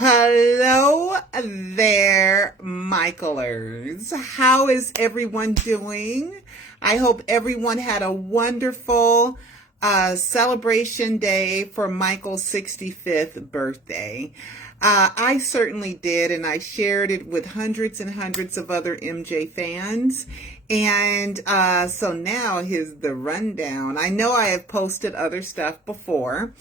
Hello there, Michaelers. How is everyone doing? I hope everyone had a wonderful celebration day for Michael's 65th birthday. I certainly did, and I shared it with hundreds and hundreds of other MJ fans. And so now here's the rundown. I know I have posted other stuff before.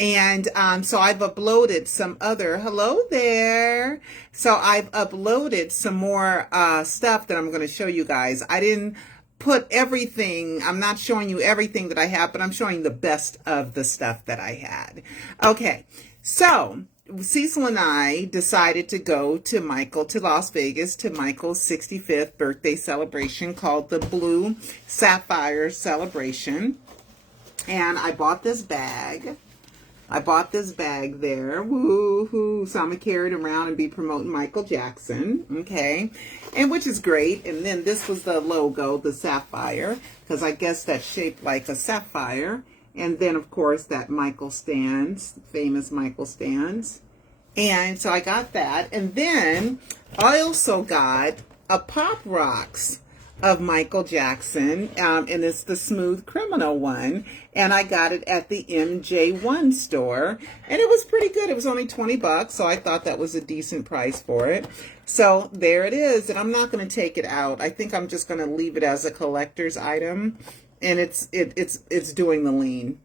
And so I've uploaded some other, hello there. So I've uploaded some more stuff that I'm going to show you guys. I didn't put everything, I'm not showing you everything that I have, but I'm showing you the best of the stuff that I had. Okay, so Cecil and I decided to go to Las Vegas, to Michael's 65th birthday celebration called the Blue Sapphire Celebration. And I bought this bag. There, woo-hoo, so I'm going to carry it around and be promoting Michael Jackson, okay, and which is great. And then this was the logo, the sapphire, because I guess that's shaped like a sapphire. And then, of course, that Michael stands, famous Michael stands. And so I got that. And then I also got a Pop Rocks of Michael Jackson, and it's the Smooth Criminal one, and I got it at the MJ1 store, and it was pretty good. It was only $20, so I thought that was a decent price for it. So there it is, and I'm not going to take it out. I think I'm just going to leave it as a collector's item, and it's doing the lean.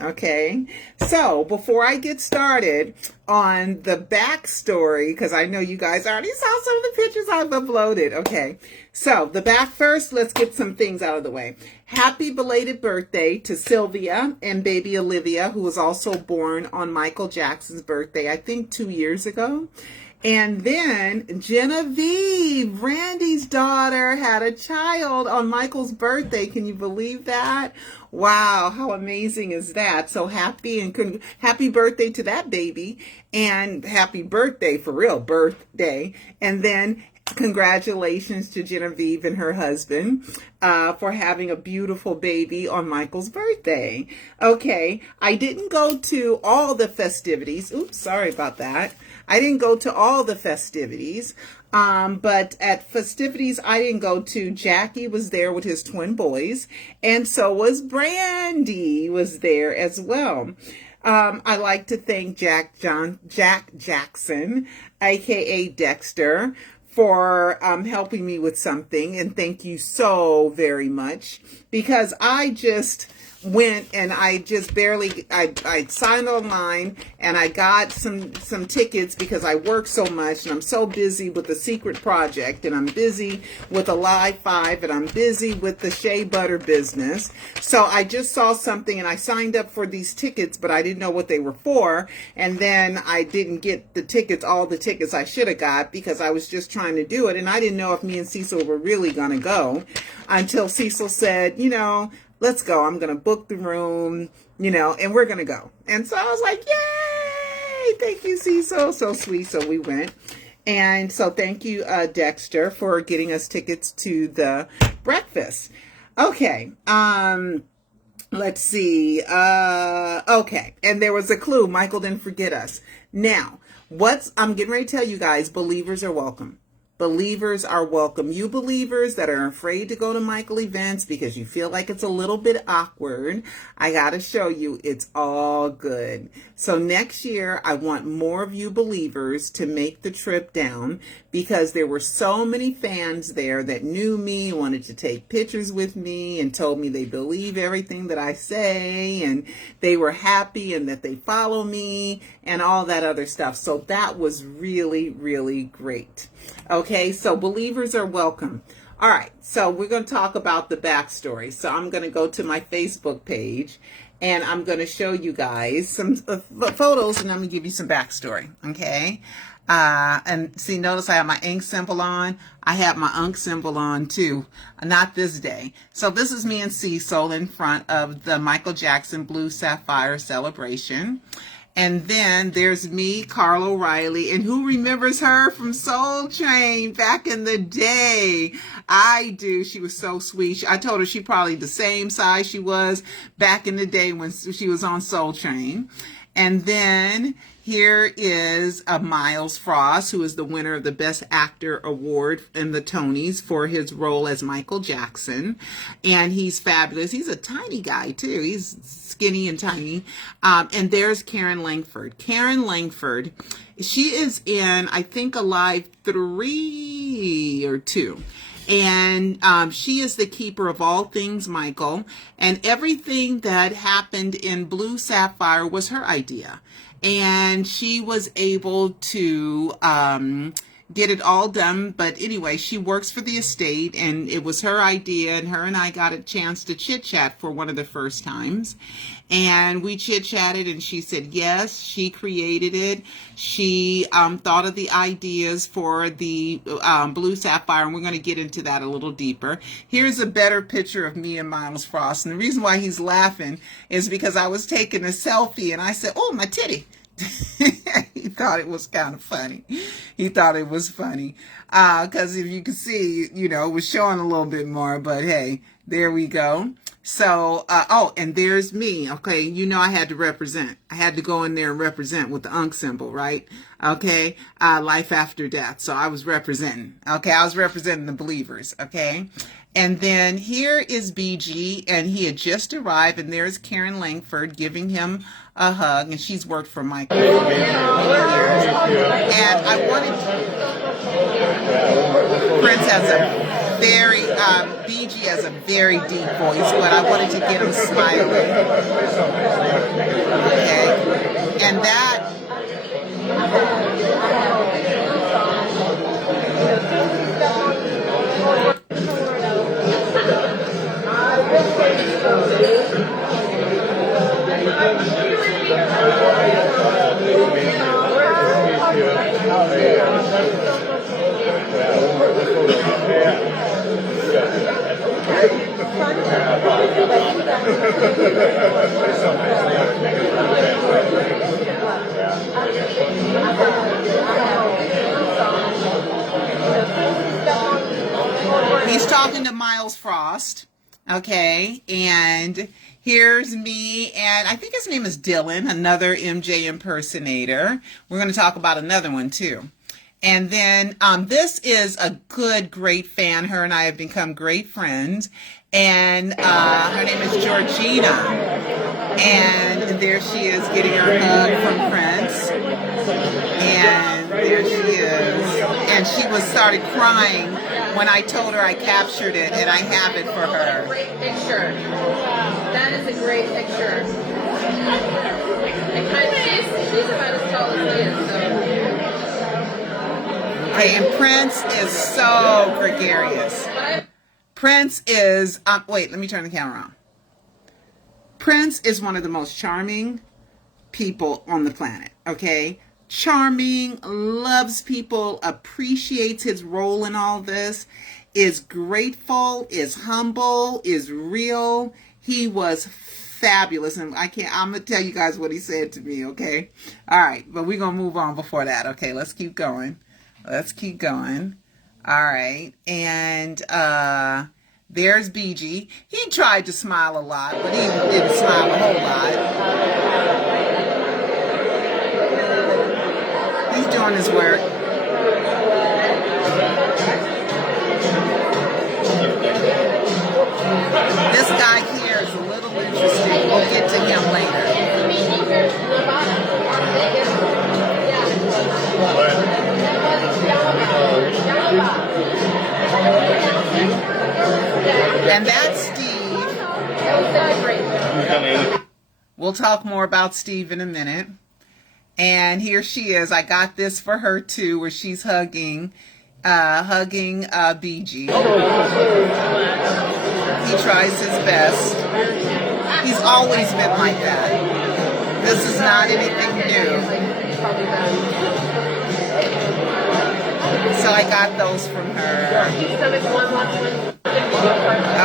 Okay, so before I get started on the backstory, because I know you guys already saw some of the pictures I've uploaded. Okay, so the back first, let's get some things out of the way. Happy belated birthday to Sylvia and baby Olivia, who was also born on Michael Jackson's birthday, I think 2 years ago. And then Genevieve, Randy's daughter, had a child on Michael's birthday. Can you believe that? Wow, how amazing is that? So happy birthday to that baby, and happy birthday, for real, birthday. And then congratulations to Genevieve and her husband for having a beautiful baby on Michael's birthday. Okay, I didn't go to all the festivities. Oops, sorry about that. I didn't go to all the festivities, but at festivities I didn't go to. Jackie was there with his twin boys, and so was Brandy was there as well. I like to thank Jack Jackson, aka Dexter, for helping me with something, and thank you so very much, because I just went and I just barely, I signed online and I got some tickets because I work so much and I'm so busy with the secret project, and I'm busy with a Live 5, and I'm busy with the Shea Butter business. So I just saw something and I signed up for these tickets, but I didn't know what they were for. And then I didn't get the tickets, all the tickets I should have got, because I was just trying to do it. And I didn't know if me and Cecil were really going to go until Cecil said, you know, let's go. I'm going to book the room, you know, and we're going to go. And so I was like, yay! Thank you, Cecil. So sweet. So we went. And so thank you, Dexter, for getting us tickets to the breakfast. Okay. Let's see. Okay. And there was a clue. Michael didn't forget us. Now, I'm getting ready to tell you guys, believers are welcome. Believers are welcome. You believers that are afraid to go to Michael events because you feel like it's a little bit awkward, I got to show you it's all good. So next year, I want more of you believers to make the trip down, because there were so many fans there that knew me, wanted to take pictures with me, and told me they believe everything that I say, and they were happy, and that they follow me, and all that other stuff. So that was really, really great. Okay, so believers are welcome. All right, so we're going to talk about the backstory. So I'm going to go to my Facebook page, and I'm going to show you guys some photos, and I'm going to give you some backstory, okay? And see, notice I have my ink symbol on. I have my unk symbol on too. Not this day. So this is me and Cecil in front of the Michael Jackson Blue Sapphire celebration. And then there's me, Carl O'Reilly, and who remembers her from Soul Train back in the day? I do. She was so sweet. I told her she probably the same size she was back in the day when she was on Soul Train. And then here is Miles Frost, who is the winner of the Best Actor Award in the Tonys for his role as Michael Jackson. And he's fabulous. He's a tiny guy, too. He's skinny and tiny. And there's Karen Langford. Karen Langford, she is in, I think, Alive 3 or 2. And she is the keeper of all things Michael. And everything that happened in Blue Sapphire was her idea. And she was able to get it all done. But anyway, she works for the estate, and it was her idea, and her and I got a chance to chit-chat for one of the first times. And we chit-chatted, and she said yes, she created it. She thought of the ideas for the Blue Sapphire, and we're going to get into that a little deeper. Here's a better picture of me and Miles Frost. And the reason why he's laughing is because I was taking a selfie, and I said, oh, my titty. He thought it was kind of funny. He thought it was funny. Because if you can see, you know, it was showing a little bit more. But, hey, there we go. So, oh, and there's me. Okay, you know I had to represent. I had to go in there and represent with the UNC symbol, right? Okay, life after death. So I was representing. Okay, I was representing the believers. Okay, and then here is BG, and he had just arrived, and there's Karen Langford giving him a hug, and she's worked for Michael for many years. And I wanted Prince has a very, BG has a very deep voice, but I wanted to get him smiling. Okay, and that. He's talking to Miles Frost, okay, and here's me, and I think his name is Dylan, another MJ impersonator. We're going to talk about another one, too. And then this is a great fan. Her and I have become great friends, and her name is Georgina, and there she is getting her hug from Prince, and there she is, and she started crying when I told her I captured it, and I have it for her. Great picture. That is a great picture. And she's about as tall as he is, so. Okay, and Prince is so gregarious. Prince is, wait, let me turn the camera on. Prince is one of the most charming people on the planet, okay? Charming, loves people, appreciates his role in all this, is grateful, is humble, is real. He was fabulous, and I'm gonna tell you guys what he said to me, okay? All right, but we're gonna move on before that. Okay, let's keep going. Let's keep going. All right, and there's BG. He tried to smile a lot, but he didn't smile a whole lot. He's doing his work. This guy here is a little interesting. We'll get to him later. And that's Steve. We'll talk more about Steve in a minute. And here she is. I got this for her too, where she's hugging BG. He tries his best. He's always been like that. This is not anything new. So I got those from her.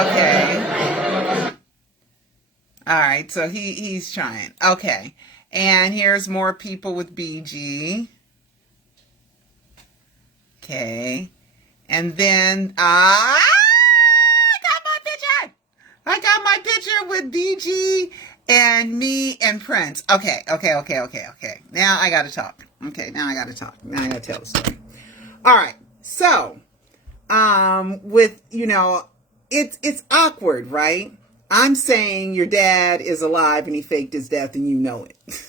Okay. All right, so he's trying. Okay. And here's more people with BG. Okay. And then, I got my picture with BG And me and Prince. Okay. Now I got to talk. Now I got to tell the story. All right. So, with, it's awkward, right? I'm saying your dad is alive and he faked his death and you know it.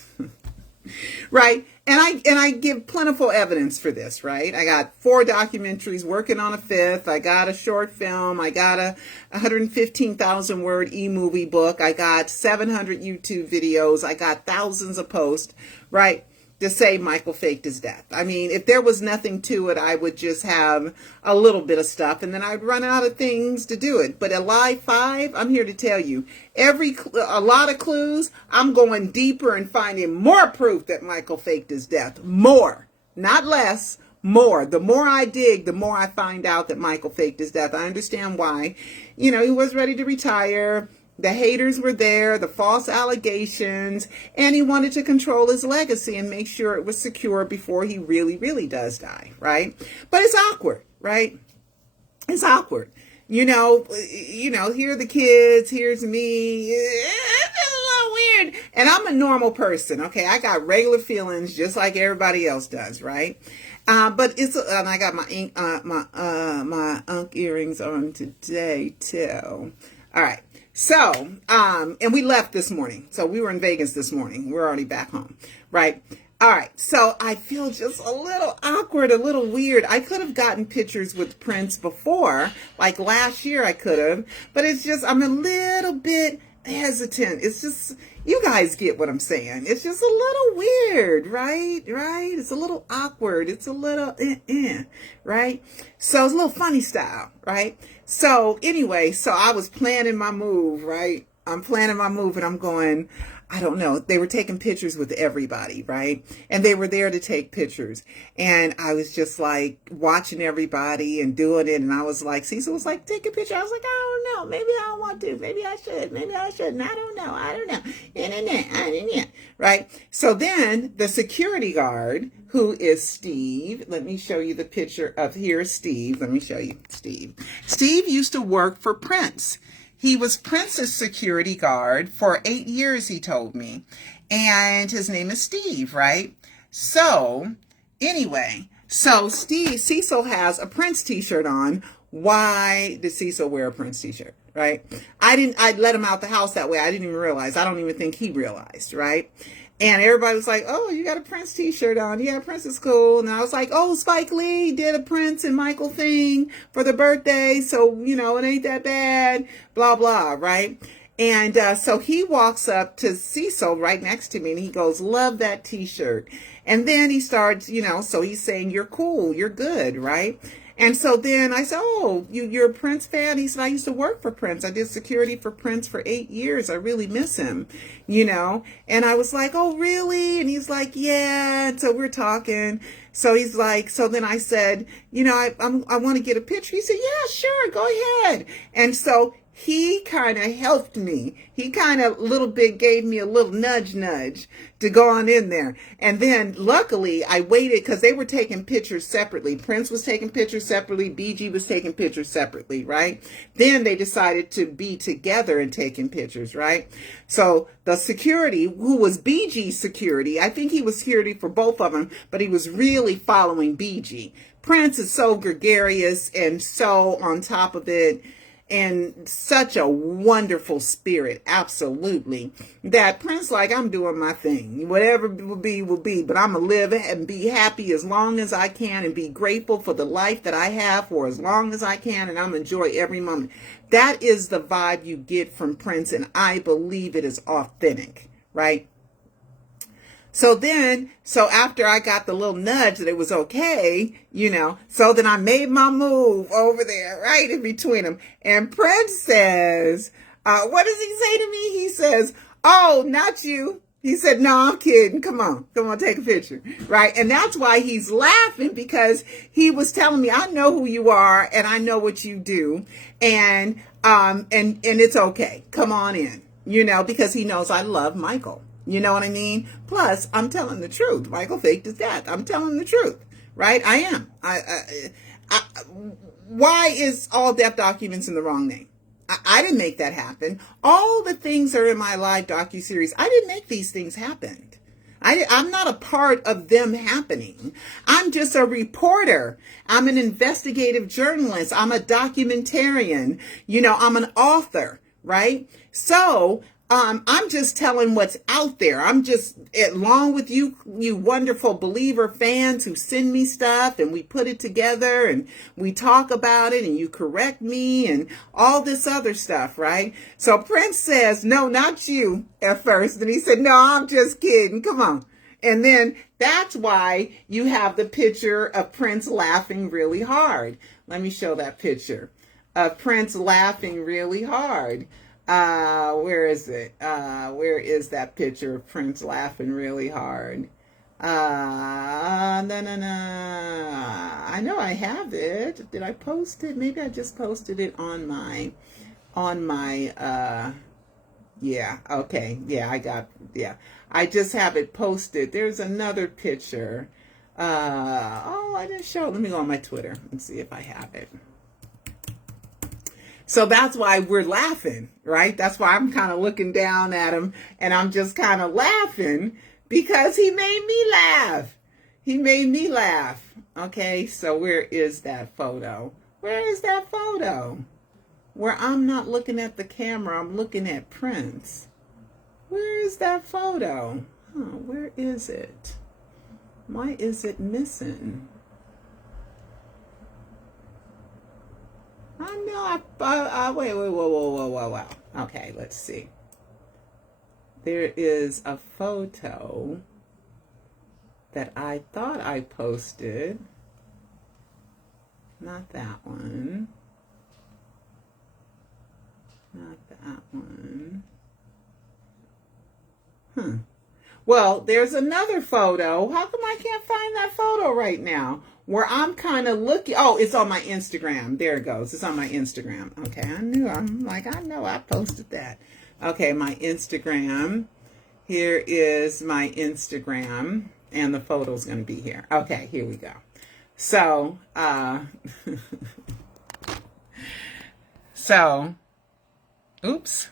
Right? And I give plentiful evidence for this, right? I got 4 documentaries, working on a 5th. I got a short film. I got a 115,000 word e-movie book. I got 700 YouTube videos. I got thousands of posts, right? To say Michael faked his death. I mean, if there was nothing to it, I would just have a little bit of stuff and then I'd run out of things to do it. But at Live 5, I'm here to tell you, a lot of clues, I'm going deeper and finding more proof that Michael faked his death. More, not less, more. The more I dig, the more I find out that Michael faked his death. I understand why. He was ready to retire. The haters were there, the false allegations, and he wanted to control his legacy and make sure it was secure before he really, really does die, right? But it's awkward, right? It's awkward. Here are the kids, here's me. It's just a little weird. And I'm a normal person, okay? I got regular feelings just like everybody else does, right? But and I got my unk earrings on today too. All right. So, and we left this morning. So we were in Vegas this morning. We're already back home, right? All right. So I feel just a little awkward, a little weird. I could have gotten pictures with Prince before, like last year I could have, but it's just, I'm a little bit hesitant. It's just, you guys get what I'm saying. It's just a little weird, right? It's a little awkward. It's a little, right? So it's a little funny style, right? So anyway, so I was planning my move, right? I'm planning my move and I'm going, I don't know. They were taking pictures with everybody, right? And they were there to take pictures. And I was just like watching everybody and doing it. And I was like, Cecil was like, take a picture. I was like, I don't know. Maybe I don't want to. Maybe I should. Maybe I shouldn't. I don't know. Right? So then the security guard, who is Steve. Let me show you the picture of here's Steve. Let me show you Steve. Steve used to work for Prince. He was Prince's security guard for 8 years, he told me. And his name is Steve, right? So, anyway, so Cecil has a Prince t-shirt on. Why did Cecil wear a Prince t-shirt, right? I let him out the house that way. I didn't even realize. I don't even think he realized, right? And everybody was like, oh, you got a Prince t-shirt on. Yeah, Prince is cool. And I was like, oh, Spike Lee did a Prince and Michael thing for the birthday. So, it ain't that bad, blah, blah, right? And so he walks up to Cecil right next to me and he goes, love that t-shirt. And then he starts, so he's saying, you're cool, you're good, right? And so then I said, oh, you're a Prince fan? He said, I used to work for Prince. I did security for Prince for 8 years. I really miss him, And I was like, oh, really? And he's like, yeah. And so we're talking. So he's like, so then I said, I want to get a picture. He said, yeah, sure, go ahead. And so he kind of helped me. He kind of gave me a little nudge to go on in there. And then luckily I waited because they were taking pictures separately. Prince was taking pictures separately. BG was taking pictures separately, right? Then they decided to be together and taking pictures, right? So the security, who was BG's security, I think he was security for both of them, but he was really following BG. Prince is so gregarious and so on top of it, and such a wonderful spirit, absolutely, that Prince like, I'm doing my thing. Whatever will be, but I'm going to live and be happy as long as I can and be grateful for the life that I have for as long as I can, and I'm going to enjoy every moment. That is the vibe you get from Prince, and I believe it is authentic, right? So after I got the little nudge that it was okay, so then I made my move over there, right in between them. And Prince says, what does he say to me? He says, oh, not you. He said, no, I'm kidding. Come on, take a picture. Right. And that's why he's laughing, because he was telling me, I know who you are and I know what you do. And it's okay. Come on in, because he knows I love Michael. You know what I mean? Plus, I'm telling the truth. Michael faked his death. I'm telling the truth, right? I am. Why is all death documents in the wrong name? I didn't make that happen. All the things that are in my live docuseries, I didn't make these things happen. I'm not a part of them happening. I'm just a reporter. I'm an investigative journalist. I'm a documentarian. I'm an author, right? So I'm just telling what's out there. I'm just, along with you wonderful believer fans who send me stuff, and we put it together and we talk about it and you correct me and all this other stuff, right? So Prince says, no, not you at first. And he said, no, I'm just kidding. Come on. And then that's why you have the picture of Prince laughing really hard. Let me show that picture of Prince laughing really hard. Where is it? Where is that picture of Prince laughing really hard? No. I know I have it. Did I post it? Maybe I just posted it on my, yeah, okay. Yeah, I just have it posted. There's another picture. I didn't show it. Let me go on my Twitter and see if I have it. So that's why we're laughing, right? That's why I'm kind of looking down at him and I'm just kind of laughing because he made me laugh. He made me laugh. Okay, so where is that photo? Where is that photo? Where I'm not looking at the camera, I'm looking at Prince. Where is that photo? Where is it? Why is it missing? I know. Wait. Whoa. Okay, let's see. There is a photo that I thought I posted. Not that one. Not that one. Well, there's another photo. How come I can't find that photo right now? Where I'm kind of looking. Oh, it's on my Instagram. There it goes. It's on my Instagram. Okay, I know I posted that. Okay, my Instagram. Here is my Instagram. And the photo's going to be here. Okay, here we go. So, oops.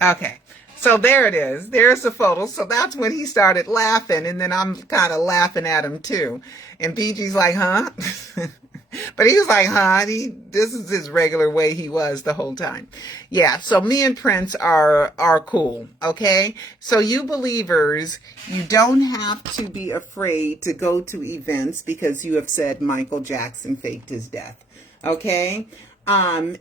Okay. So there it is. There's the photo. So that's when he started laughing. And then I'm kind of laughing at him too. And Bigi's like, huh? But he was like, huh? This is his regular way he was the whole time. Yeah. So me and Prince are cool. Okay. So you believers, you don't have to be afraid to go to events because you have said Michael Jackson faked his death. Okay. And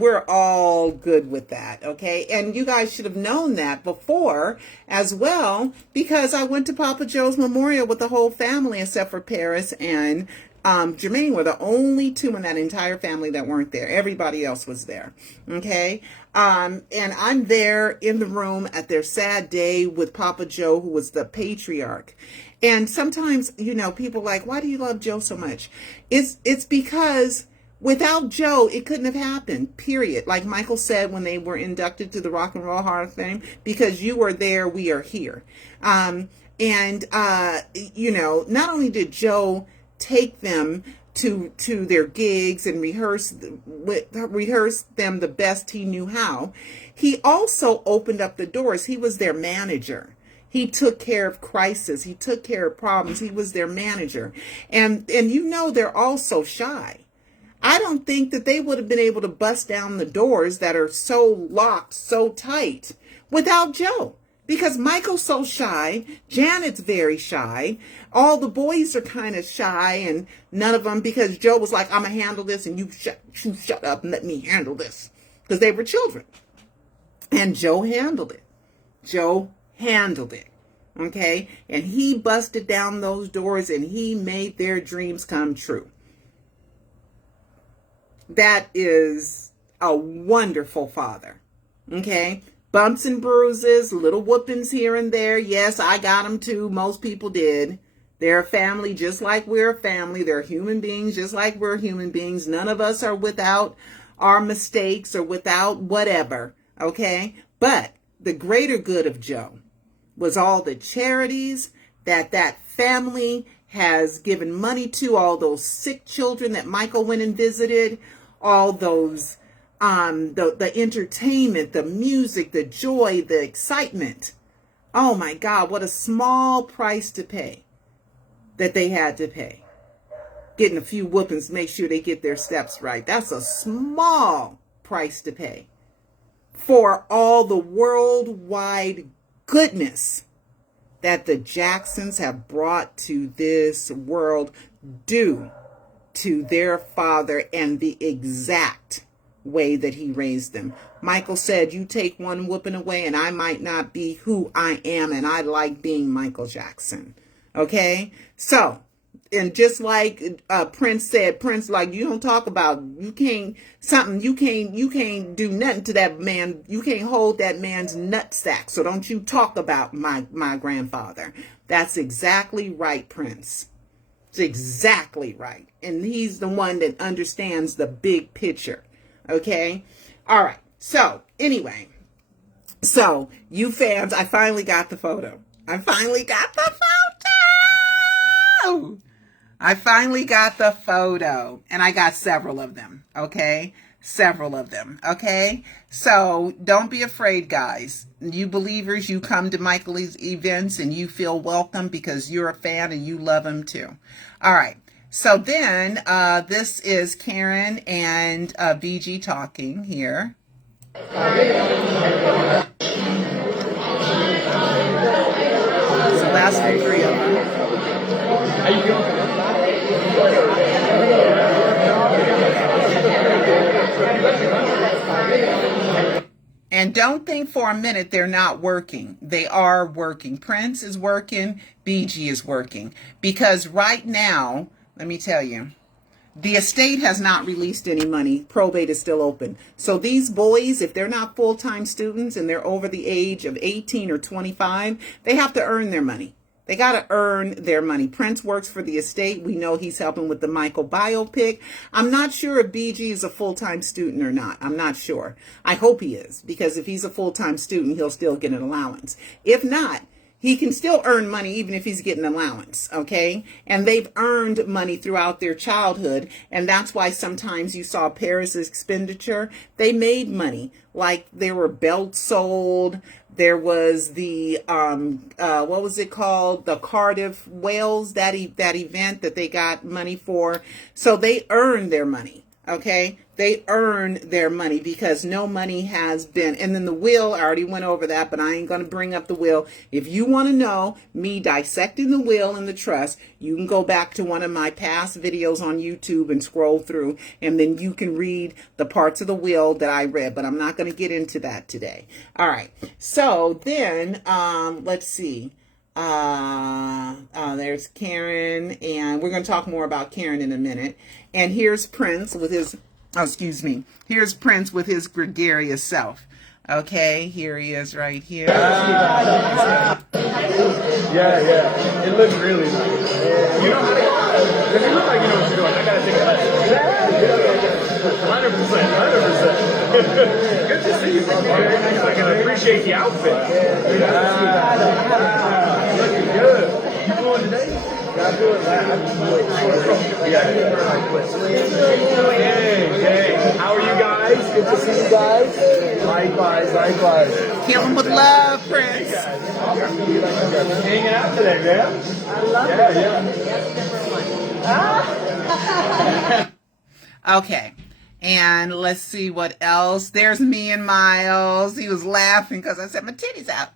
we're all good with that, okay? And you guys should have known that before as well, because I went to Papa Joe's memorial with the whole family except for Paris and Jermaine were the only two in that entire family that weren't there. Everybody else was there, okay? And I'm there in the room at their sad day with Papa Joe, who was the patriarch. And sometimes, people are like, why do you love Joe so much? It's because without Joe, it couldn't have happened, period. Like Michael said when they were inducted to the Rock and Roll Hall of Fame, because you were there, we are here. Not only did Joe take them to their gigs and rehearse them the best he knew how, he also opened up the doors. He was their manager. He took care of crisis. He took care of problems. He was their manager. And they're also shy. I don't think that they would have been able to bust down the doors that are so locked, so tight without Joe. Because Michael's so shy, Janet's very shy, all the boys are kind of shy, and none of them, because Joe was like, I'm going to handle this, and you shut up and let me handle this. Because they were children. And Joe handled it. Okay? And he busted down those doors, and he made their dreams come true. That is a wonderful father, okay? Bumps and bruises, little whoopings here and there. Yes, I got them too. Most people did. They're a family just like we're a family. They're human beings just like we're human beings. None of us are without our mistakes or without whatever, okay? But the greater good of Joe was all the charities that family has given money to, all those sick children that Michael went and visited, all those, the entertainment, the music, the joy, the excitement. Oh my God, what a small price to pay that they had to pay. Getting a few whoopings, make sure they get their steps right. That's a small price to pay for all the worldwide goodness that the Jacksons have brought to this world due to their father and the exact way that he raised them. Michael said, you take one whooping away and I might not be who I am, and I like being Michael Jackson. Okay? So, and just like Prince said, Prince, like, you don't talk about, you can't do nothing to that man. You can't hold that man's nutsack. So don't you talk about my grandfather. That's exactly right, Prince. It's exactly right. And he's the one that understands the big picture. Okay? All right. So, anyway. So, you fans, I finally got the photo. I finally got the photo. And I got several of them. Okay? Several of them. Okay? So, don't be afraid, guys. You believers, you come to Michael's events and you feel welcome because you're a fan and you love him too. All right. So then, this is Karen and BG talking here. So that's the three of them. How you doing? And don't think for a minute they're not working. They are working. Prince is working. BG is working. Because right now, let me tell you, the estate has not released any money. Probate is still open. So these boys, if they're not full-time students and they're over the age of 18 or 25, they have to earn their money. They got to earn their money. Prince works for the estate. We know he's helping with the Michael biopic. I'm not sure if BG is a full-time student or not. I'm not sure. I hope he is, because if he's a full-time student, he'll still get an allowance. If not, he can still earn money even if he's getting an allowance, okay? And they've earned money throughout their childhood, and that's why sometimes you saw Paris' expenditure. They made money, like there were belts sold. There was the, what was it called? The Cardiff Wales, that event that they got money for. So they earned their money, okay? They earn their money because no money has been. And then the will, I already went over that, but I ain't going to bring up the will. If you want to know me dissecting the will and the trust, you can go back to one of my past videos on YouTube and scroll through, and then you can read the parts of the will that I read, but I'm not going to get into that today. All right. So then, let's see. There's Karen, and we're going to talk more about Karen in a minute. And here's Prince with his, here's Prince with his gregarious self. Okay, here he is right here. Yeah. It looks really nice. You know how to, because you look like you know what you're doing. I got to take a lesson. 100%. Good to see you, bro. I can appreciate the outfit. Looking good. You going today? I'm doing that. Hey, how are you guys? Good to see you guys. Likewise. Kill him with love, Prince. Hanging out today, man. I love it. Okay. And let's see what else. There's me and Miles. He was laughing because I said my titties out.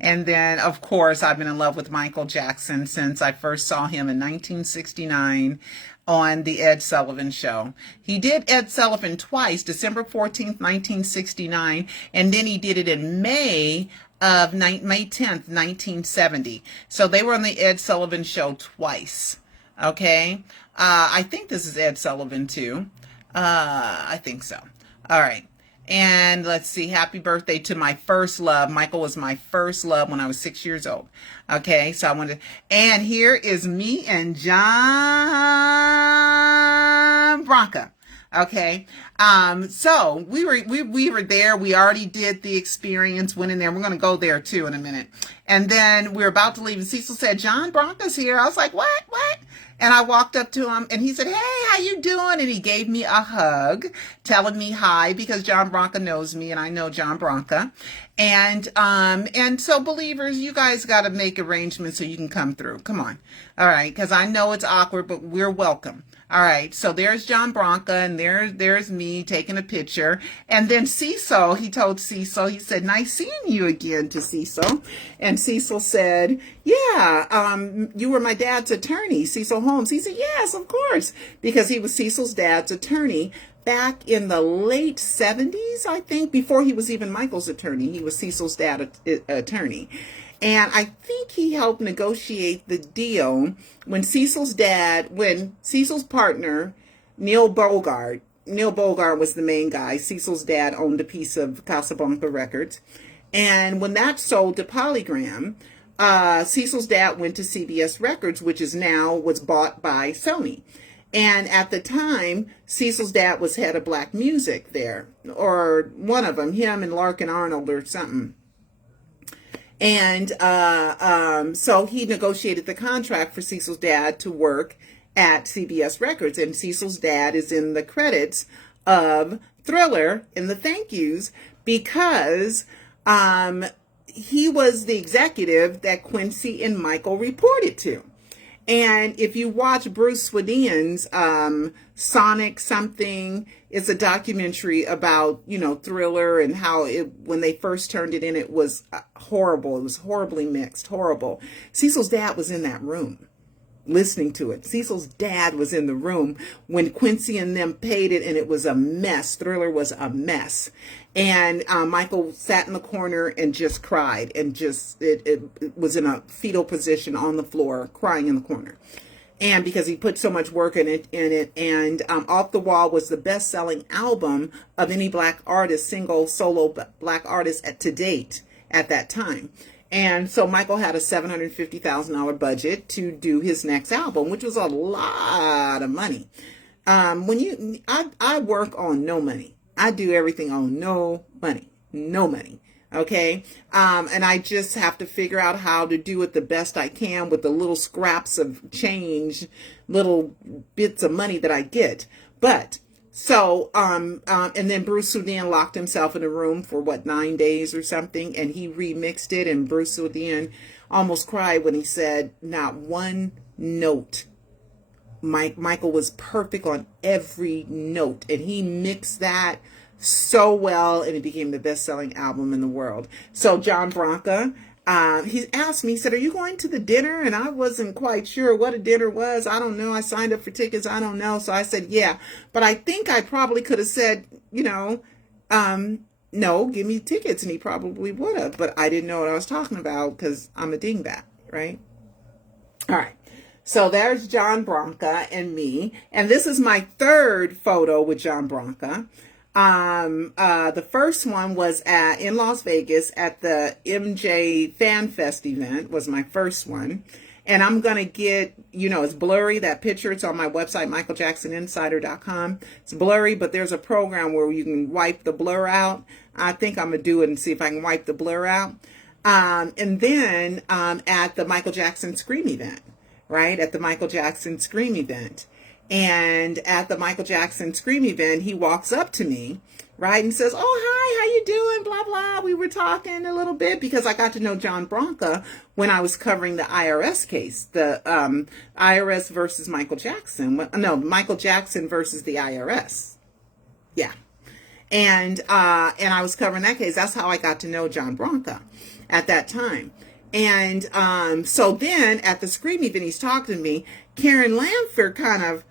And then, of course, I've been in love with Michael Jackson since I first saw him in 1969 on the Ed Sullivan Show. He did Ed Sullivan twice, December 14th, 1969, and then he did it in May 10th, 1970. So they were on the Ed Sullivan Show twice. Okay. I think this is Ed Sullivan too. I think so. All right. And let's see. Happy birthday to my first love. Michael was my first love when I was 6 years old. Okay. So I wanted, and here is me and John Branca. Okay. So we were there. We already did the experience, went in there. We're going to go there too in a minute. And then we were about to leave and Cecil said, John Branca's here. I was like, what? And I walked up to him and he said, hey, how you doing? And he gave me a hug, telling me hi, because John Branca knows me and I know John Branca. And so believers, you guys got to make arrangements so you can come through. Come on. All right. Cause I know it's awkward, but we're welcome. All right. So there's John Branca and there's me taking a picture. And then Cecil, he told Cecil, he said, nice seeing you again, to Cecil. And Cecil said, yeah, you were my dad's attorney, Cecil Holmes. He said, yes, of course, because he was Cecil's dad's attorney back in the late 70s, I think, before he was even Michael's attorney. He was Cecil's dad's attorney. And I think he helped negotiate the deal when Cecil's partner, Neil Bogart was the main guy. Cecil's dad owned a piece of Casablanca Records. And when that sold to Polygram, Cecil's dad went to CBS Records, which was bought by Sony. And at the time, Cecil's dad was head of black music there, or one of them, him and Larkin Arnold or something. And so he negotiated the contract for Cecil's dad to work at CBS Records. And Cecil's dad is in the credits of Thriller in the thank yous because he was the executive that Quincy and Michael reported to. And if you watch Bruce Swedian's Sonic something, it's a documentary about, Thriller and how when they first turned it in, it was horrible. It was horribly mixed, horrible. Cecil's dad was in that room listening to it. Cecil's dad was in the room when Quincy and them paid it, and it was a mess. Thriller was a mess. And Michael sat in the corner and just cried, and just it was in a fetal position on the floor, crying in the corner. And because he put so much work in it, and Off the Wall was the best-selling album of any black artist, single solo black artist to date at that time. And so Michael had a $750,000 budget to do his next album, which was a lot of money. I work on no money. I do everything on no money. Okay. And I just have to figure out how to do it the best I can with the little scraps of change, little bits of money that I get. But so, and then Bruce Swedian locked himself in a room for 9 days or something, and he remixed it. And Bruce Swedian almost cried when he said, not one note. Michael was perfect on every note, and he mixed that so well, and it became the best-selling album in the world. So John Branca, he asked me, he said, are you going to the dinner? And I wasn't quite sure what a dinner was. I don't know. I signed up for tickets. I don't know. So I said, yeah. But I think I probably could have said, no, give me tickets. And he probably would have. But I didn't know what I was talking about because I'm a dingbat, right? All right. So there's John Branca and me. And this is my third photo with John Branca. The first one was in Las Vegas at the MJ Fan Fest event, was my first one. And I'm going to get, it's blurry, that picture. It's on my website, michaeljacksoninsider.com. It's blurry, but there's a program where you can wipe the blur out. I think I'm going to do it and see if I can wipe the blur out. And then at the Michael Jackson Scream event, right? At the Michael Jackson Scream event. And at the Michael Jackson Scream event, he walks up to me, right, and says, oh, hi, how you doing, blah, blah. We were talking a little bit because I got to know John Branca when I was covering the IRS case, the IRS versus Michael Jackson. No, Michael Jackson versus the IRS. Yeah. And I was covering that case. That's how I got to know John Branca at that time. And so then at the Scream event, he's talking to me. Karen Lanford kind of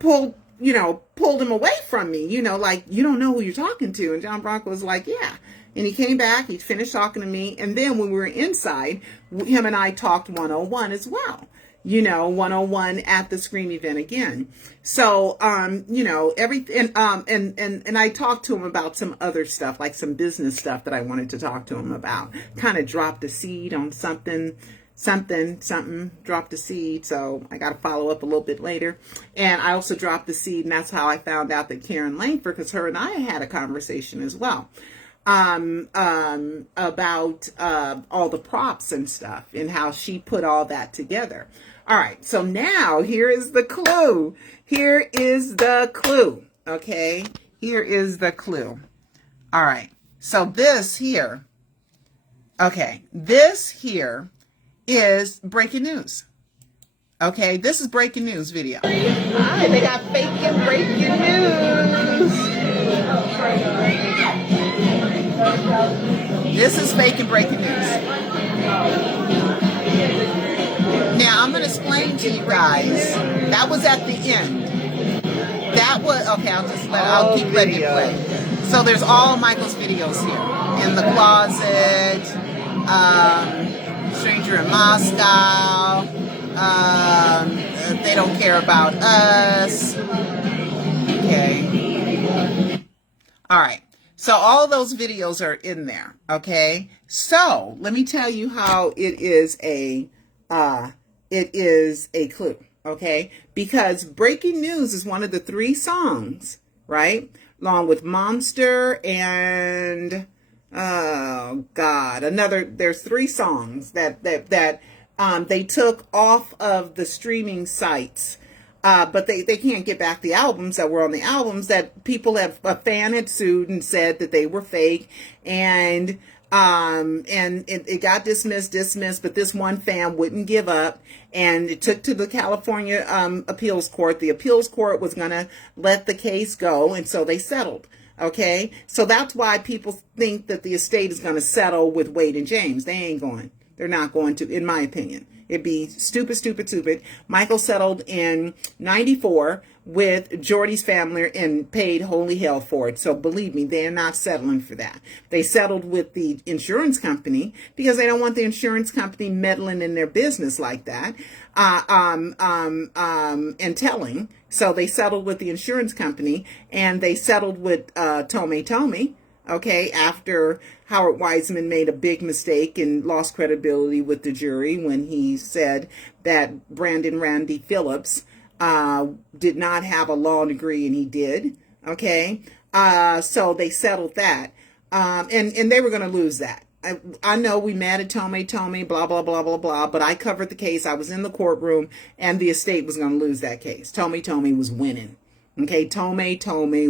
pulled him away from me, like, you don't know who you're talking to. And John Branca was like, yeah. And he came back, he finished talking to me. And then when we were inside, him and I talked 101 as well, 101 at the Scream event again. So, everything, and I talked to him about some other stuff, like some business stuff that I wanted to talk to him about, kind of dropped a seed on something something dropped a seed, so I got to follow up a little bit later. And I also dropped the seed, and that's how I found out that Karen Langford, because her and I had a conversation as well, about all the props and stuff and how she put all that together. All right, so now here is the clue. Here is the clue. Okay, here is the clue. All right, so this here, okay, this here is breaking news. Okay, this is breaking news video. All right, they got fake and breaking news. This is fake and breaking news. Now, I'm going to explain to you guys, that was at the end. That was, okay, I'll keep letting it play. So there's all Michael's videos here. In the Closet, Stranger in Moscow, They Don't Care About Us. Okay. All right. So all those videos are in there. Okay. So let me tell you how it is a clue. Okay. Because Breaking News is one of the 3 songs, right? Along with Monster and, oh God, there's 3 songs that they took off of the streaming sites. But they can't get back the albums that were on the albums that a fan had sued and said that they were fake, and it got dismissed, but this one fan wouldn't give up, and it took to the California appeals court. The appeals court was going to let the case go, and so they settled. Okay, so that's why people think that the estate is going to settle with Wade and James. They ain't going. They're not going to, in my opinion. It'd be stupid. Michael settled in 94 with Jordy's family and paid holy hell for it. So believe me, they're not settling for that. They settled with the insurance company because they don't want the insurance company meddling in their business like that, and telling. So they settled with the insurance company, and they settled with Tommy. Okay, after Howard Wiseman made a big mistake and lost credibility with the jury when he said that Brandon Randy Phillips did not have a law degree, and he did. Okay, so they settled that, and they were going to lose that. I know we mad at Tommy, blah, blah, blah, blah, blah, but I covered the case. I was in the courtroom, and the estate was going to lose that case. Tommy was winning. Okay, Tommy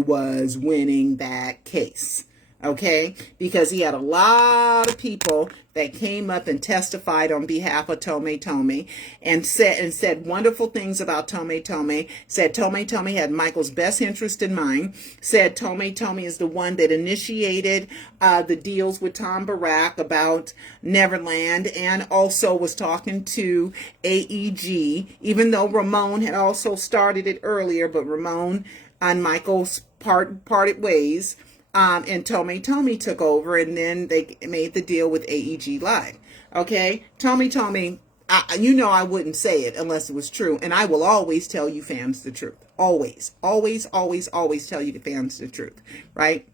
was winning that case. Okay, because he had a lot of people that came up and testified on behalf of Tommy and said wonderful things about Tommy, said Tommy had Michael's best interest in mind, said Tommy is the one that initiated the deals with Tom Barack about Neverland, and also was talking to AEG, even though Ramon had also started it earlier, but Ramon and Michael's parted ways. And Tommy took over, and then they made the deal with AEG Live. Okay, Tommy, I wouldn't say it unless it was true, and I will always tell you fans the truth. Always tell you the fans the truth, right?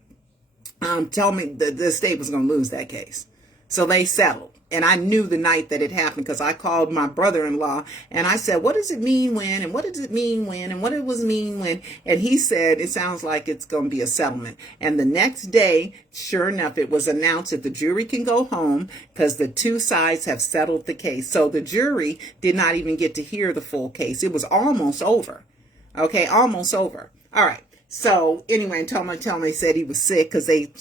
Tell me the estate was going to lose that case, so they settled. And I knew the night that it happened because I called my brother-in-law and I said, what does it mean when? And what does it mean when? And what it was mean when? And he said, it sounds like it's going to be a settlement. And the next day, sure enough, it was announced that the jury can go home because the 2 sides have settled the case. So the jury did not even get to hear the full case. It was almost over. Okay, almost over. All right. So anyway, Tommy said he was sick because they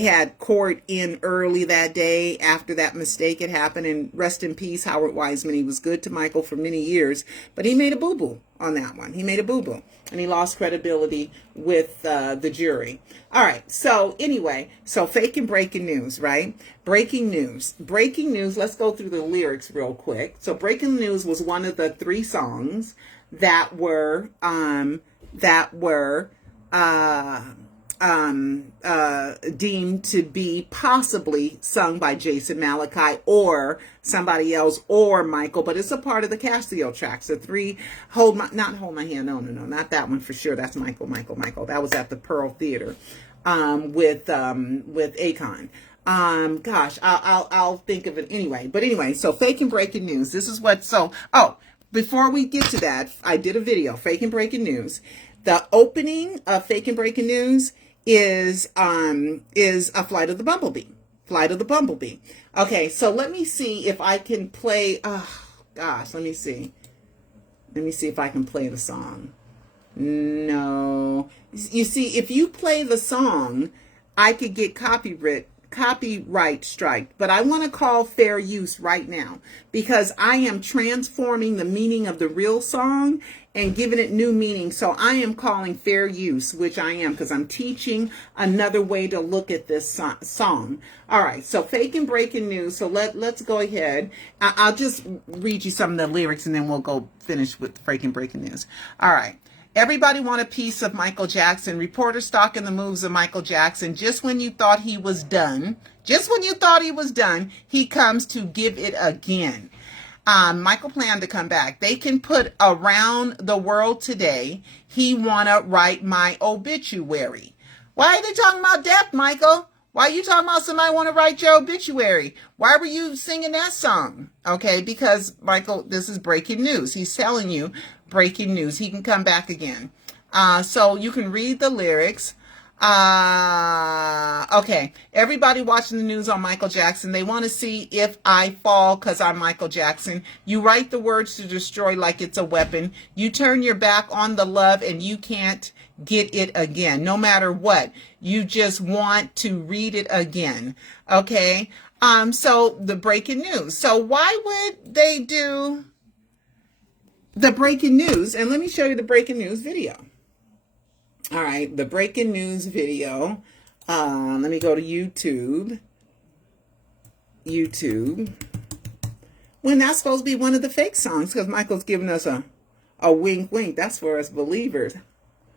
had court in early that day after that mistake had happened. And rest in peace, Howard Wiseman. He was good to Michael for many years, but he made a boo-boo on that one. He made a boo-boo, and he lost credibility with the jury. All right. So anyway, so fake and breaking news, right? Breaking news. Let's go through the lyrics real quick. So Breaking News was one of the 3 songs that were deemed to be possibly sung by Jason Malachi or somebody else or Michael, but it's a part of the Casio tracks. The 3 not Hold My Hand. No, not that one for sure. That's Michael. That was at the Pearl Theater with Akon. Gosh, I'll think of it anyway. But anyway, so fake and breaking news. This is what, before we get to that, I did a video, fake and breaking news. The opening of fake and breaking news is a Flight of the Bumblebee. Flight of the Bumblebee. Okay, so let me see if I can play, let me see. Let me see if I can play the song. No. You see, if you play the song, I could get copyright strike, but I want to call fair use right now because I am transforming the meaning of the real song and giving it new meaning. So I am calling fair use, which I am because I'm teaching another way to look at this song. All right, so fake and breaking news. So let's go ahead. I'll just read you some of the lyrics and then we'll go finish with fake and breaking news. All right. Everybody want a piece of Michael Jackson. Reporters stalking the moves of Michael Jackson. Just when you thought he was done, he comes to give it again. Michael planned to come back. They can put around the world today. He wanna write my obituary. Why are they talking about death, Michael? Why are you talking about somebody want to write your obituary? Why were you singing that song? Okay, because Michael, this is breaking news. He's telling you breaking news. He can come back again. So you can read the lyrics. Okay, everybody watching the news on Michael Jackson, they want to see if I fall because I'm Michael Jackson. You write the words to destroy like it's a weapon. You turn your back on the love and you can't get it again. No matter what, you just want to read it again. Okay, so the breaking news. So why would they do the breaking news? And let me show you the breaking news video. All right, the breaking news video. Let me go to YouTube. When that's supposed to be one of the fake songs, because Michael's giving us a wink, wink. That's for us believers.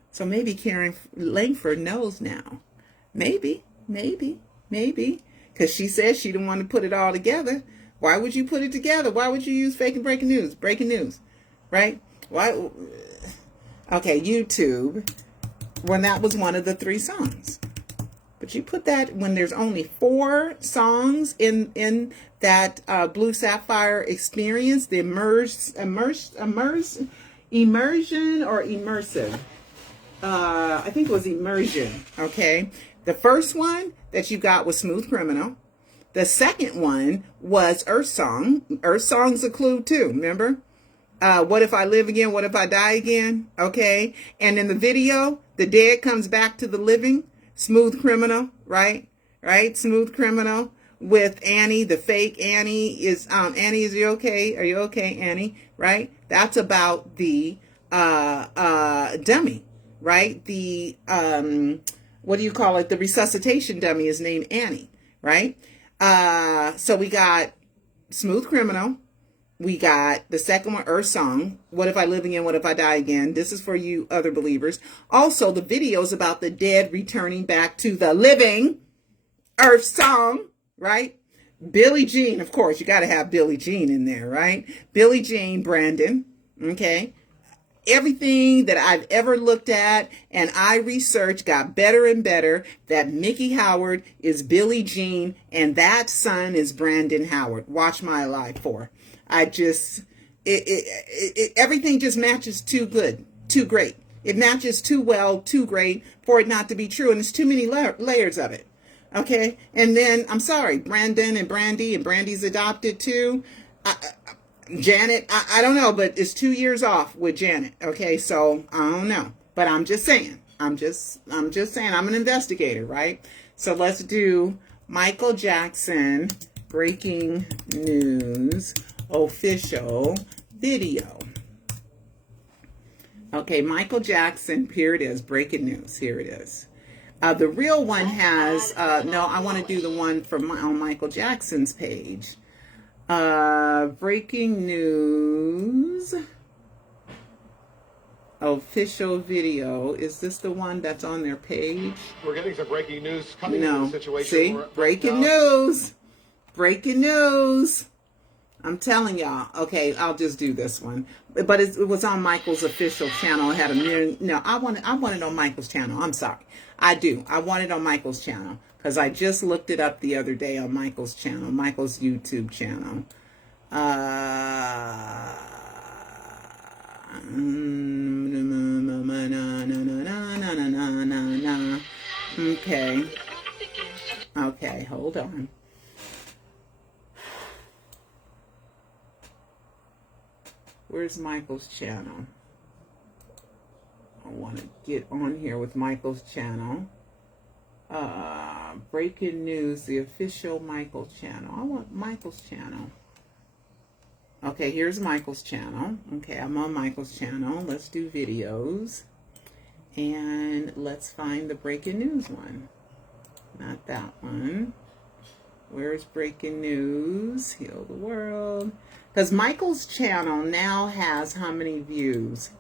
So maybe Karen Langford knows now. Maybe. Because she said she didn't want to put it all together. Why would you put it together? Why would you use fake and breaking news? Breaking news, right? Why? Okay, YouTube. When that was one of the 3 songs. But you put that when there's only 4 songs in that Blue Sapphire experience, the immersion or immersive. I think it was immersion, okay? The first one that you got was Smooth Criminal. The second one was Earth Song. Earth Song's a clue too, remember? What if I live again? What if I die again? Okay. And in the video, the dead comes back to the living. Smooth Criminal, right? Right? Smooth Criminal with Annie, the fake Annie is, Annie, is you okay? Are you okay, Annie? Right? That's about the, dummy, right? The, what do you call it? The resuscitation dummy is named Annie, right? So we got Smooth Criminal. We got the second one, Earth Song. What if I live again? What if I die again? This is for you other believers. Also, the videos about the dead returning back to the living. Earth Song, right? Billie Jean, of course. You got to have Billie Jean in there, right? Billie Jean, Brandon, okay? Everything that I've ever looked at and I researched got better and better that Mickey Howard is Billie Jean and that son is Brandon Howard. Watch my Life 4. Everything just matches too good, too great. It matches too well, too great for it not to be true. And there's too many layers of it. Okay. And then I'm sorry, Brandon and Brandy, and Brandy's adopted too. Janet, I don't know, but it's 2 years off with Janet. Okay. So I don't know, but I'm just saying, I'm just saying I'm an investigator, right? So let's do Michael Jackson breaking news official video. Okay, Michael Jackson, here it is, breaking news, here it is. The real one has, no, I want to do the one from on Michael Jackson's page. Breaking news official video. Is this the one that's on their page? We're getting some breaking news coming no. into the situation. See, breaking news. Breaking news. I'm telling y'all. Okay, I'll just do this one. But it was on Michael's official channel. It had a million. No, I want it on Michael's channel. I'm sorry. I do. I want it on Michael's channel. because I just looked it up the other day on Michael's channel, Michael's YouTube channel. Okay, hold on. Where's Michael's channel? I want to get on here with Michael's channel. Breaking news, the official Michael channel. I want Michael's channel. Okay, here's Michael's channel. Okay, I'm on Michael's channel. Let's do videos. And let's find the breaking news one. Not that one. Where's breaking news? Heal the world. Because Michael's channel now has how many views?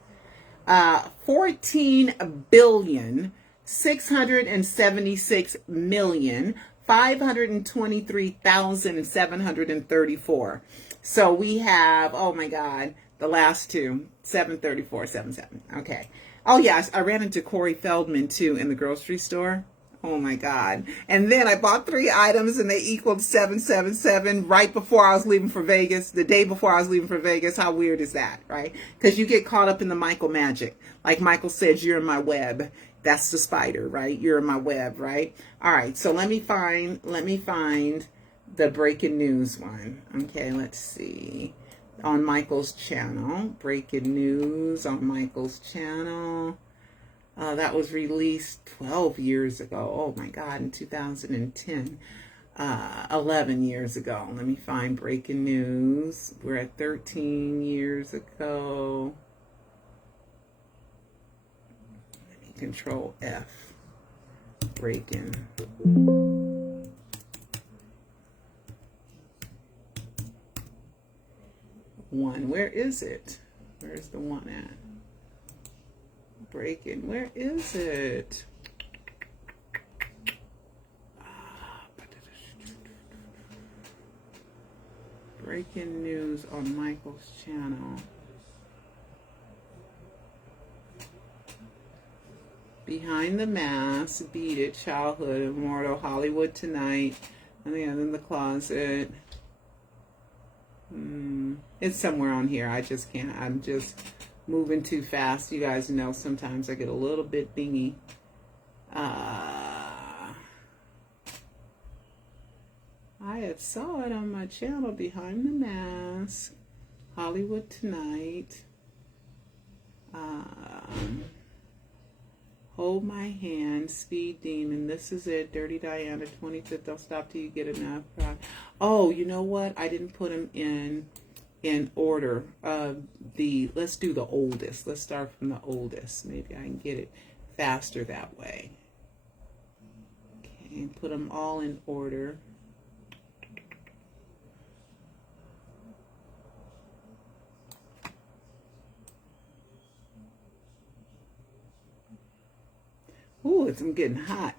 14,676,523,734. So we have, oh my God, the last two, 734, 77. Okay. Oh yes, I ran into Corey Feldman too in the grocery store. Oh my God. And then I bought 3 items and they equaled 777 right before I was leaving for Vegas, the day before I was leaving for Vegas. How weird is that, right? Because you get caught up in the Michael magic. Like Michael says, you're in my web. That's the spider, right? You're in my web, right? All right, so let me find the breaking news one. Okay, let's see. On Michael's channel, breaking news on Michael's channel. That was released 12 years ago. Oh my God, in 2010. 11 years ago. Let me find breaking news. We're at 13 years ago. Let me Control F. Breaking. One. Where is it? Where's the one at? Breaking. Where is it? Breaking news on Michael's channel. Behind the Mask, Beat It, Childhood, Immortal, Hollywood Tonight, and the other in the Closet. It's somewhere on here. I just can't. I'm just moving too fast. You guys know sometimes I get a little bit thingy. I had saw it on my channel, Behind the Mask, Hollywood Tonight, Hold My Hand, Speed Demon, This Is It, Dirty Diana, 25th, Don't Stop Till You Get Enough. Oh, you know what? I didn't put them in order. Let's do the oldest. Let's start from the oldest. Maybe I can get it faster that way. Okay, put them all in order. Ooh, I'm getting hot.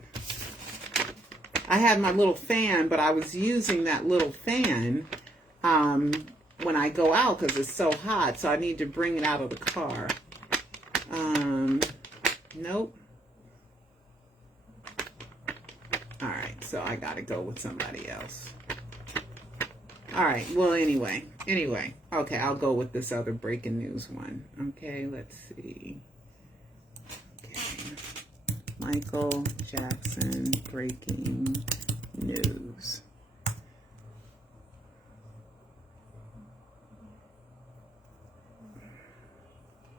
I had my little fan, but I was using that little fan when I go out because it's so hot, so I need to bring it out of the car. Nope. All right, so I got to go with somebody else. All right, well, anyway. Okay, I'll go with this other breaking news one. Okay, let's see. Michael Jackson breaking news.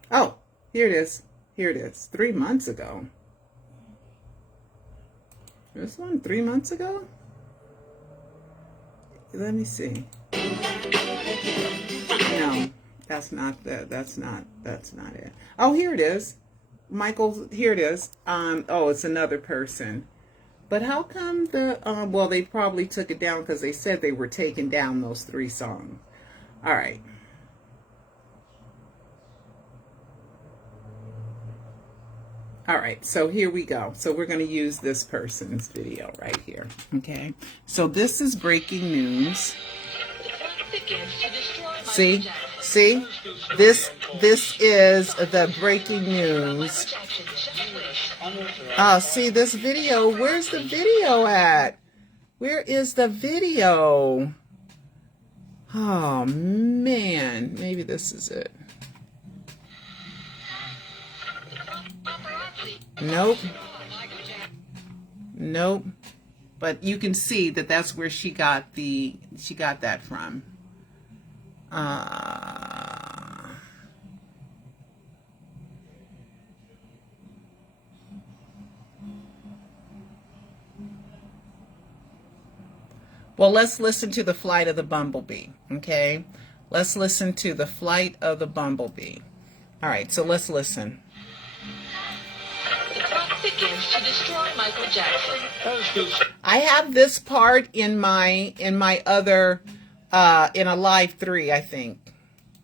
Oh, here it is. 3 months ago. This one 3 months ago? Let me see. No, that's not it. Oh, here it is. Michael, here it is. Oh, it's another person. But how come well, they probably took it down because they said they were taking down those 3 songs. All right. All right, so here we go. So we're going to use this person's video right here. Okay. So this is breaking news. See? This This is the breaking news. Oh, see this video. Where's the video at? Where is the video? Oh, man. Maybe this is it. Nope. Nope. But you can see that that's where she got that from. Well, let's listen to the flight of the bumblebee, okay? Let's listen to the flight of the bumblebee. All right, so let's listen. The clock begins to destroy Michael Jackson. I have this part in my other in a live 3, I think.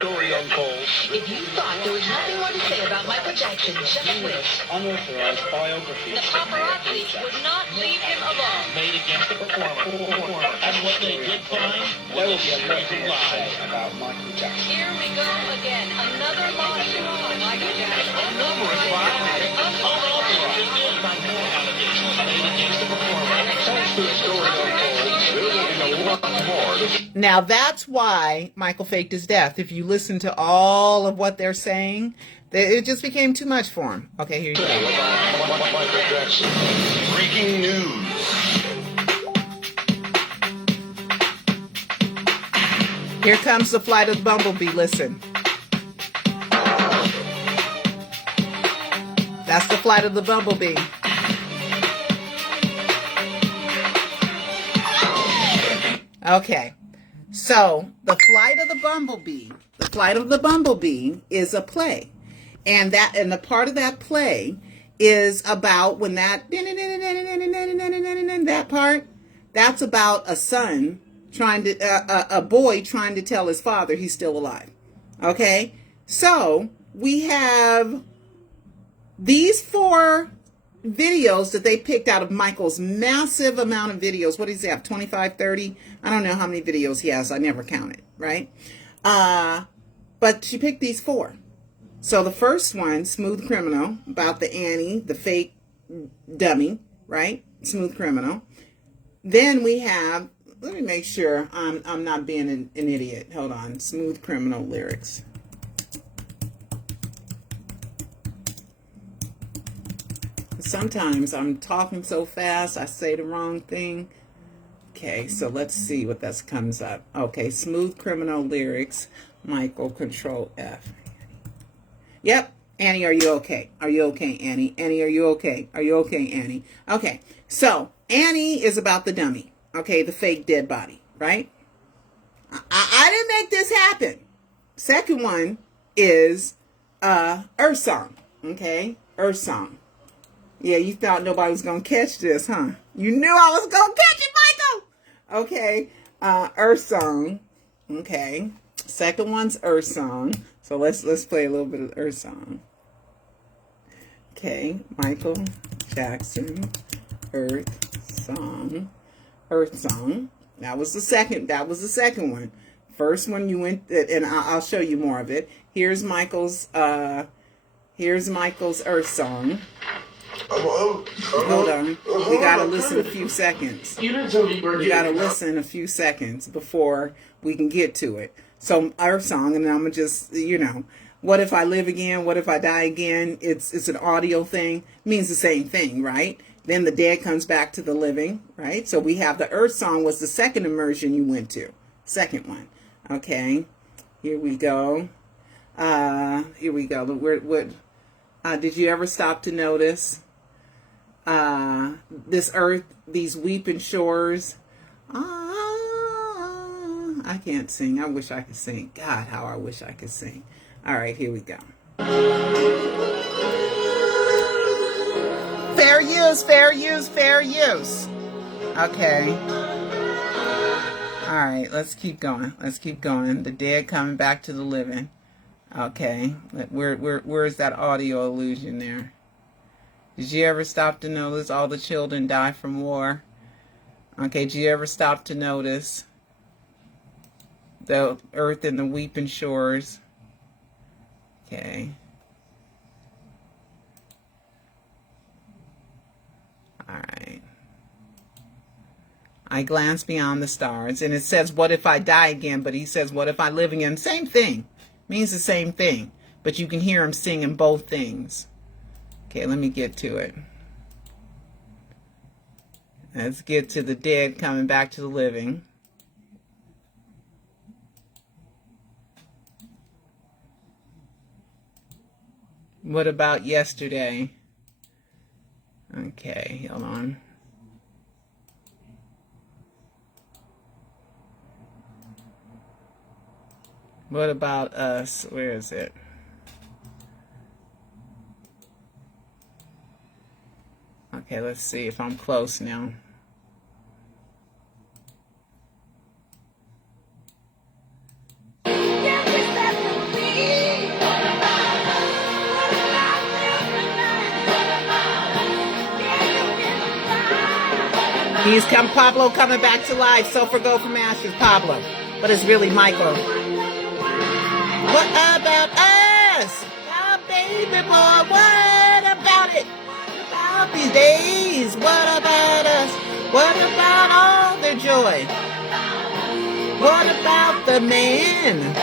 Story unfolds. If you thought there was nothing more to say about Michael Jackson, just wait. Unauthorized biography. The paparazzi would not leave him alone. Made against the performer. And what they did find There will was be a lot a series more of to say lies. about Michael Jackson. Here we go again. Another lawsuit on Michael Jackson. Numerous lies. Unauthorized. Not more allegations made against the performer. As the story unfolds, there will be a lot more to Now that's why Michael faked his death. If you listen to all of what they're saying, it just became too much for him. Okay, here you go. say about Michael Jackson. Breaking news. Here comes the flight of the bumblebee. Listen. That's the flight of the bumblebee. Okay. So, the flight of the bumblebee is a play. And the part of that play is about when that part, that's about a son a boy trying to tell his father he's still alive. Okay? So, we have these 4 videos that they picked out of Michael's massive amount of videos. What does he have? 25, 30? I don't know how many videos he has. I never counted, right? But she picked these 4. So the first one, Smooth Criminal, about the Annie, the fake dummy, right? Smooth Criminal. Then we have, let me make sure I'm not being an idiot. Hold on. Smooth Criminal lyrics. Sometimes I'm talking so fast, I say the wrong thing. Okay, so let's see what that comes up. Okay, Smooth Criminal lyrics, Michael, Control F. Yep, Annie, are you okay? Are you okay, Annie? Annie, are you okay? Are you okay, Annie? Okay, so Annie is about the dummy. Okay, the fake dead body, right? I didn't make this happen. Second one is Earth Song. Okay, Earth Song. Yeah, you thought nobody was going to catch this, huh? You knew I was going to catch it, Michael! Okay, Earth Song. Okay, second one's Earth Song. So let's play a little bit of Earth Song. Okay, Michael Jackson, Earth Song. Earth Song. That was the second one. First one you went, and I'll show you more of it. Here's Michael's Earth Song. Hold on. We gotta listen a few seconds. We gotta listen a few seconds before we can get to it. So Earth Song, and I'm gonna just, what if I live again? What if I die again? It's an audio thing. It means the same thing, right? Then the dead comes back to the living, right? So we have the Earth Song was the second immersion you went to. Second one. Okay. Here we go. Here we go. Did you ever stop to notice? This earth, these weeping shores. I can't sing. I wish I could sing. God, how I wish I could sing. All right, here we go. Fair use, fair use, fair use. Okay. All right, let's keep going. Let's keep going. The dead coming back to the living. Okay. Where's that audio illusion there? Did you ever stop to notice all the children die from war? Okay, did you ever stop to notice the earth and the weeping shores? Okay. All right. I glance beyond the stars, and it says, what if I die again? But he says, what if I live again? Same thing. Means the same thing. But you can hear him singing both things. Okay, let me get to it. Let's get to the dead coming back to the living. What about yesterday? Okay, hold on. What about us? Where is it? Okay, let's see if I'm close now. He's come, Pablo coming back to life. Sulfur go from ashes, Pablo. But it's really Michael. What about us? Oh, baby boy, what about it? About these days, what about us? What about all their joy? What about the man?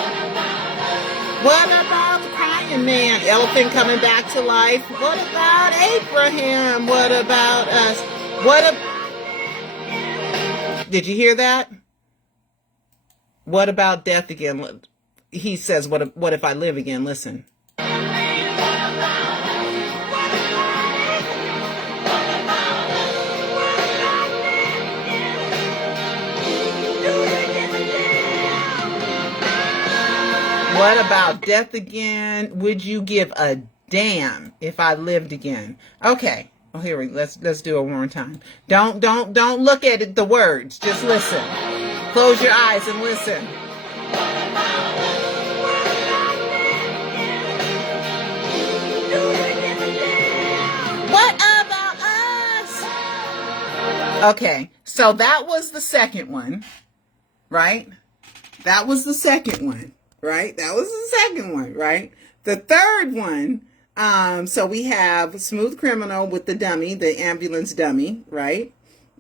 What about the crying man? Elephant coming back to life. What about Abraham? What about us? Did you hear that? What about death again? He says, what if I live again? Listen. What about death again? Would you give a damn if I lived again? Okay. Oh, here we let's do it one more time. Don't look at it, the words. Just listen. Close your eyes and listen. What about us? Okay, so that was the second one, right? That was the second one, right? That was the second one, right? The third one, so we have Smooth Criminal with the dummy, the ambulance dummy, right?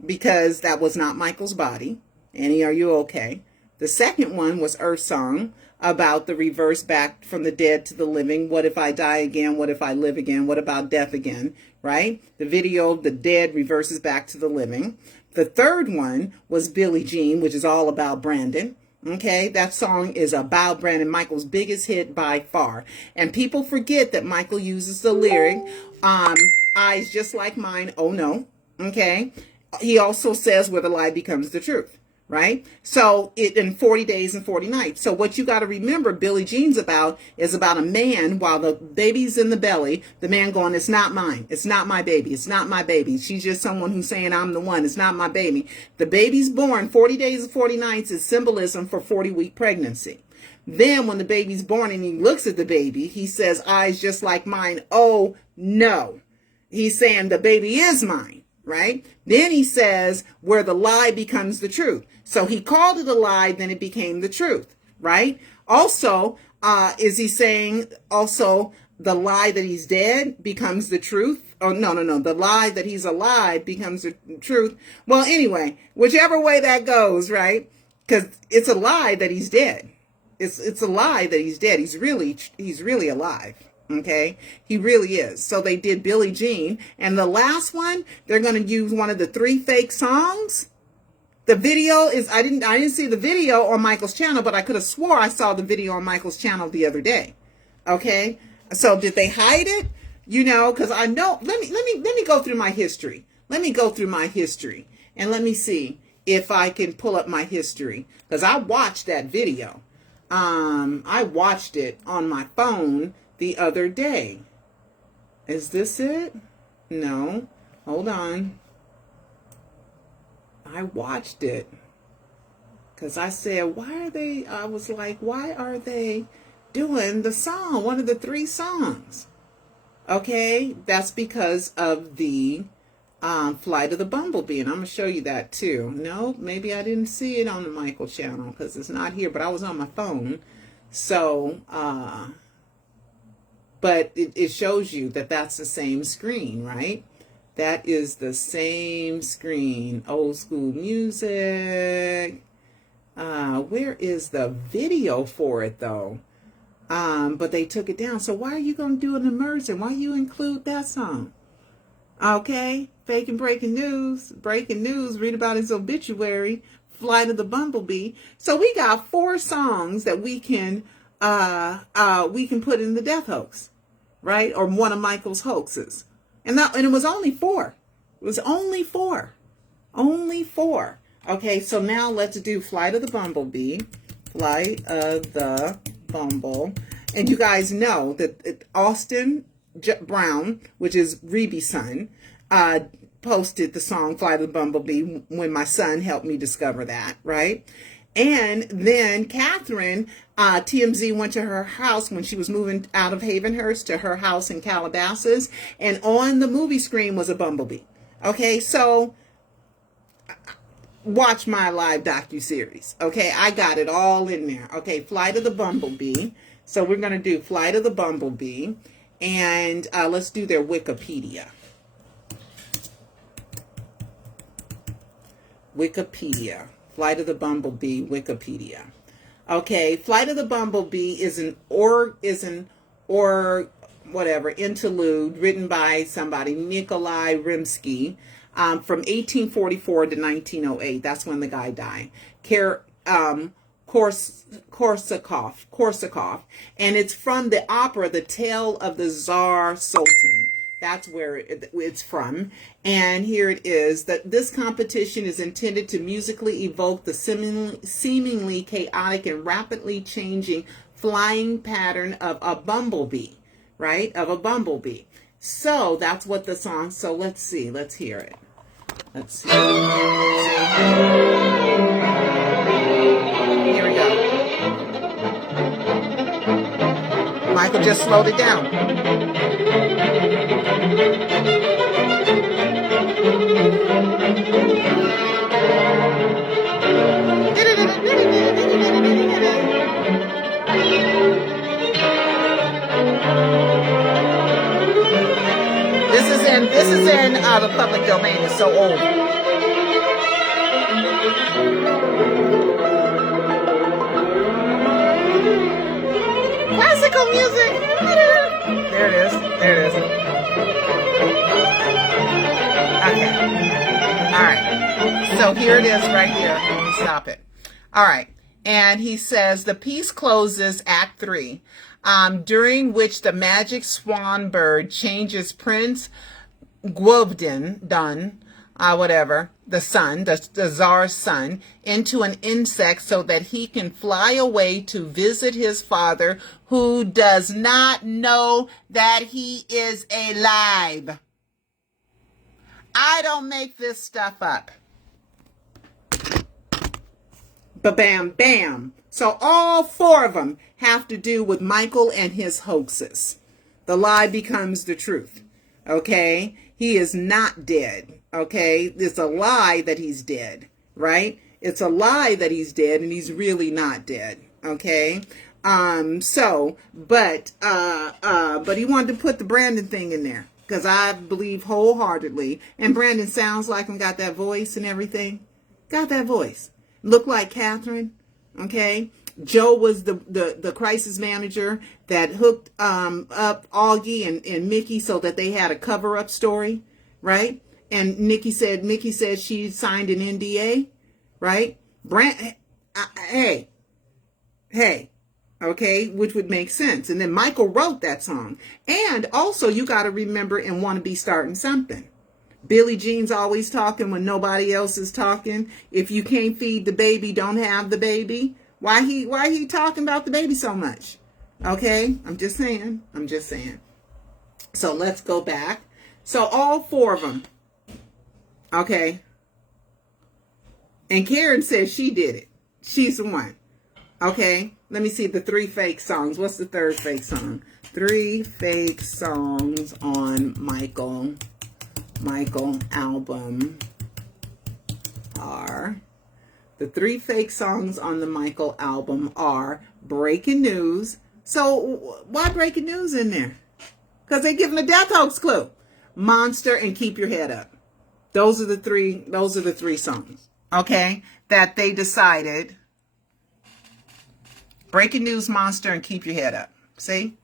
Because that was not Michael's body. Annie, are you okay? The second one was Earth Song, about the reverse back from the dead to the living. What if I die again? What if I live again? What about death again? Right? The video, the dead reverses back to the living. The third one was Billie Jean, which is all about Brandon. Okay, that song is about Brandon, Michael's biggest hit by far. And people forget that Michael uses the lyric, eyes just like mine, oh no. Okay, he also says where the lie becomes the truth. Right? So it in 40 days and 40 nights. So what you got to remember Billie Jean's about is about a man while the baby's in the belly, the man going, it's not mine. It's not my baby. It's not my baby. She's just someone who's saying I'm the one. It's not my baby. The baby's born 40 days and 40 nights is symbolism for 40-week pregnancy. Then when the baby's born and he looks at the baby, he says, eyes just like mine. Oh, no. He's saying the baby is mine. Right? Then he says where the lie becomes the truth. So he called it a lie, then it became the truth. Right? Also, is he saying also the lie that he's dead becomes the truth? Oh, no. The lie that he's alive becomes the truth. Well, anyway, whichever way that goes, right? Because it's a lie that he's dead. It's a lie that he's dead. He's really alive. Okay, he really is. So they did Billie Jean, and the last one they're going to use one of the 3 fake songs. The video is I didn't see the video on Michael's channel, but I could have swore I saw the video on Michael's channel the other day. Okay, so did they hide it? You know, because I know. Let me go through my history. Let me go through my history and let me see if I can pull up my history because I watched that video. I watched it on my phone the other day. Is this it? No. Hold on. I watched it. Because I said, I was like, why are they doing the song? One of the 3 songs. Okay. That's because of the Flight of the Bumblebee. And I'm going to show you that too. No, maybe I didn't see it on the Michael channel because it's not here, but I was on my phone. So, but it shows you that that's the same screen, right? That is the same screen. Old school music. Where is the video for it though? But they took it down. So why are you going to do an immersion? Why you include that song? Okay, faking breaking news, read about his obituary, Flight of the Bumblebee. So we got 4 songs that we can put in the death hoax, right? Or one of Michael's hoaxes. And it was only 4. It was only 4. Only 4. Okay, so now let's do Flight of the Bumblebee. Flight of the Bumble. And you guys know that Austin Brown, which is Reeby's son, posted the song Flight of the Bumblebee when my son helped me discover that, right? And then Catherine, TMZ went to her house when she was moving out of Havenhurst to her house in Calabasas, and on the movie screen was a bumblebee. Okay, so watch my live docuseries. Okay, I got it all in there. Okay, Flight of the Bumblebee. So we're going to do Flight of the Bumblebee, and let's do their Wikipedia. Wikipedia. Flight of the Bumblebee, Wikipedia. Okay, Flight of the Bumblebee is an interlude written by somebody, Nikolai Rimsky, from 1844 to 1908. That's when the guy died. Korsakov. And it's from the opera, The Tale of the Tsar Sultan. That's where it's from. And here it is. That this competition is intended to musically evoke the seemingly chaotic and rapidly changing flying pattern of a bumblebee, right? Of a bumblebee. So that's what the song, so let's see. Let's hear it. Let's see. Here we go. Michael just slowed it down. This is in the public domain. It's so old. Classical music. There it is. There it is. Okay. All right. So here it is right here. Let me stop it. All right. And he says the piece closes Act 3, during which the magic swan bird changes Prince Gwovden, the son, the Tsar's son, into an insect so that he can fly away to visit his father, who does not know that he is alive. I don't make this stuff up. Ba-bam, bam. So all 4 of them have to do with Michael and his hoaxes. The lie becomes the truth. Okay? He is not dead. Okay? It's a lie that he's dead, right? It's a lie that he's dead and he's really not dead. Okay? But he wanted to put the Brandon thing in there because I believe wholeheartedly. And Brandon sounds like him, got that voice and everything. Got that voice. Looked like Catherine. Okay? Joe was the crisis manager that hooked up Augie and Mickey so that they had a cover-up story, right? And Nikki said she signed an NDA, right? Hey, okay, which would make sense. And then Michael wrote that song. And also, you got to remember and want to be starting something. Billie Jean's always talking when nobody else is talking. If you can't feed the baby, don't have the baby. Why he talking about the baby so much? Okay, I'm just saying. So let's go back. So all 4 of them. Okay. And Karen says she did it. She's the one. Okay. Let me see the 3 fake songs. What's the 3rd fake song? 3 fake songs on Michael album are... The 3 fake songs on the Michael album are Breaking News. So why Breaking News in there? because they're giving a death hoax clue. Monster and Keep Your Head Up. Those are the three songs, okay, that they decided. Breaking News, Monster, and Keep Your Head Up. See?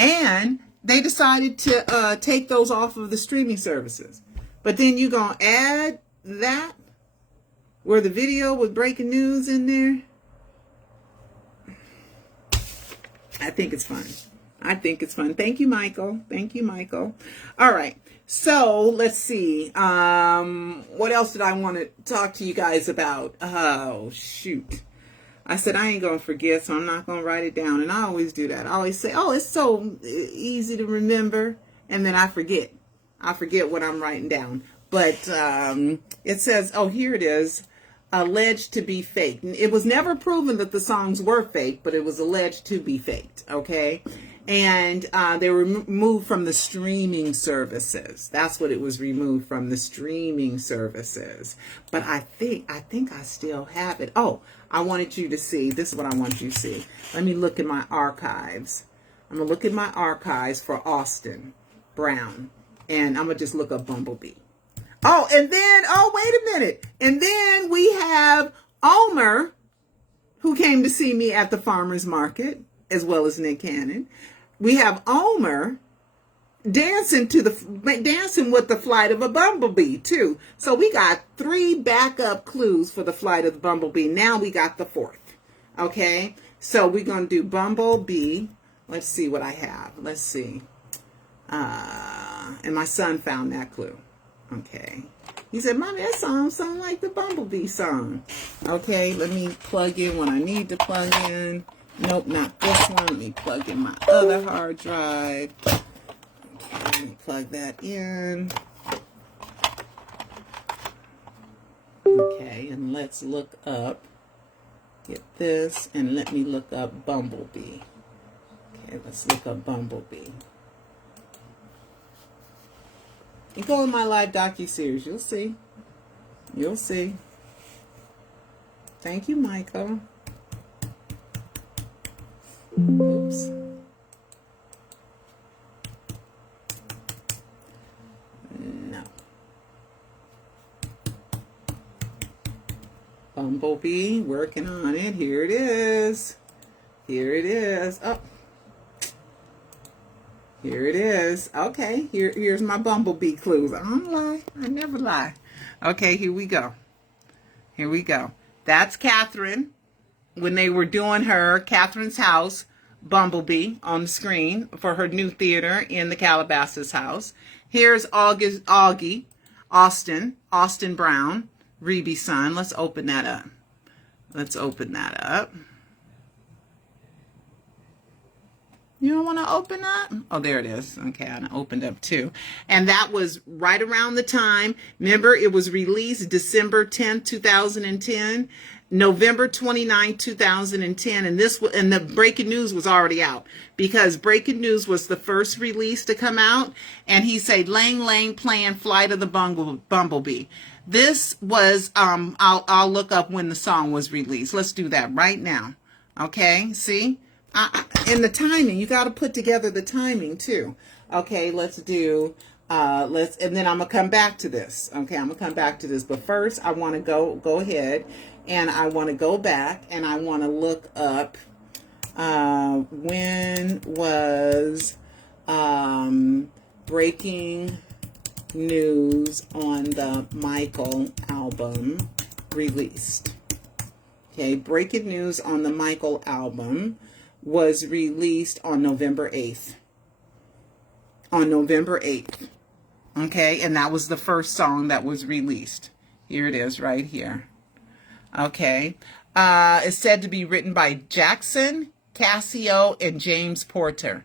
And they decided to take those off of the streaming services. But then you're going to add that where the video with breaking news in there. I think it's fun. I think it's fun. Thank you, Michael. Thank you, Michael. All right. So let's see. What else did I want to talk to you guys about? Oh, shoot. I said I ain't going to forget, so I'm not going to write it down. And I always do that. I always say, oh, it's so easy to remember. And then I forget. I forget what I'm writing down. But it says, oh, here it is. Alleged to be fake. It was never proven that the songs were fake, but it was alleged to be faked, okay? And they were removed from the streaming services. That's what it was, removed from the streaming services. But I think I still have it. Oh, I wanted you to see. This is what I want you to see. Let me look in my archives. I'm going to look in my archives for Austin Brown. And I'm going to just look up Bumblebee. Oh, and then, oh, wait a minute. And then we have Omer, who came to see me at the farmer's market, as well as Nick Cannon. We have Omer dancing with the flight of a bumblebee, too. So we got 3 backup clues for the flight of the bumblebee. Now we got the 4th. Okay? So we're going to do Bumblebee. Let's see what I have. Let's see. And my son found that clue. Okay. He said, Mommy, that song sounds like the Bumblebee song. Okay, let me plug in what I need to plug in. Nope, not this one. Let me plug in my other hard drive. Okay, let me plug that in. Okay, and let's look up. Get this, and let me look up Bumblebee. Okay, let's look up Bumblebee. You go in my live docu-series. You'll see. You'll see. Thank you, Michael. Oops. No. Bumblebee, working on it. Here it is. Here it is. Oh. Here it is. Okay, here's my Bumblebee clues. I don't lie. I never lie. Okay, here we go. Here we go. That's Catherine when they were doing her Catherine's House Bumblebee on the screen for her new theater in the Calabasas house. Here's Austin Brown, Reeby's son. Let's open that up. Let's open that up. You don't want to open up? Oh, there it is. Okay, I opened up too. And that was right around the time. Remember, it was released December 10th, 2010, November 29th, 2010. And the Breaking News was already out because Breaking News was the first release to come out. And he said, Lang Lang playing Flight of the Bumblebee. This was, I'll look up when the song was released. Let's do that right now. Okay, see? And the timing, you got to put together the timing too. Okay, let's do, and then I'm going to come back to this. Okay, I'm going to come back to this. But first, I want to go ahead and I want to go back and I want to look up when was Breaking News on the Michael album released. Okay, Breaking News on the Michael album was released on November 8th. On November 8th. Okay, and that was the first song that was released. Here it is right here. Okay. It's said to be written by Jackson, Cassio, and James Porter.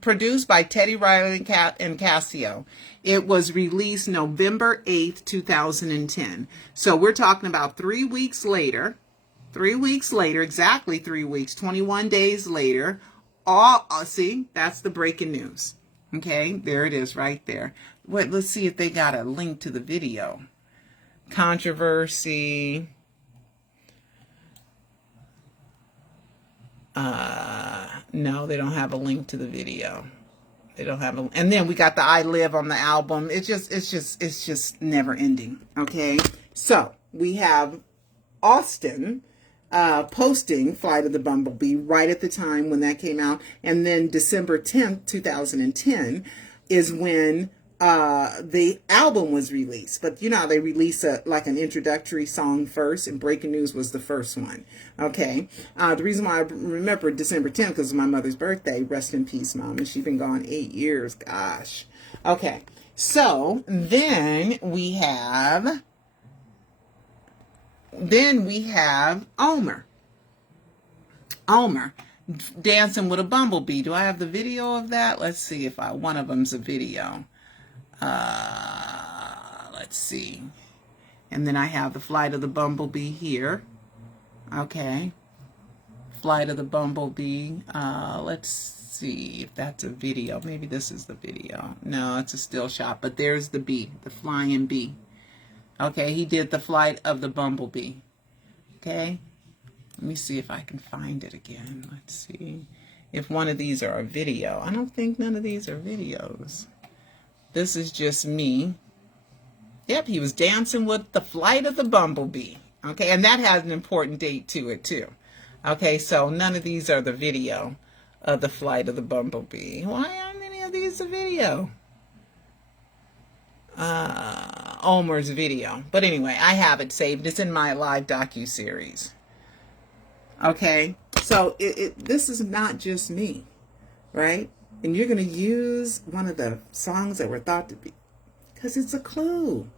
Produced by Teddy Riley and Cassio. It was released November 8th, 2010. So we're talking about 3 weeks later. 3 weeks later, exactly 3 weeks, 21 days later, see, that's the breaking news. Okay, there it is right there. Wait, let's see if they got a link to the video. Controversy. No, they don't have a link to the video. They don't have a, and then we got the I Live on the album. It's just never ending. Okay. So we have Austin posting Flight of the Bumblebee right at the time when that came out. And then December 10th, 2010 is when the album was released. But you know how they release like an introductory song first, and Breaking News was the first one. Okay. The reason why I remember December 10th because it's my mother's birthday. Rest in peace, Mom. And she's been gone 8 years. Gosh. Okay. So then we have Omer dancing with a bumblebee. Do I have the video of that? Let's see if one of them's a video. Let's see. And then I have the Flight of the Bumblebee here. Okay. Flight of the Bumblebee. Let's see if that's a video. Maybe this is the video. No, it's a still shot, but there's the bee, the flying bee. Okay, he did the Flight of the Bumblebee. Okay, let me see if I can find it again. Let's see if one of these are a video. I don't think none of these are videos. This is just me. Yep, he was dancing with the Flight of the Bumblebee. Okay, and that has an important date to it too. Okay, so none of these are the video of the Flight of the Bumblebee. Why aren't any of these a video? Omer's video. But anyway, I have it saved. It's in my live docu-series. Okay, so this is not just me, right? And you're going to use one of the songs that were thought to be, because it's a clue.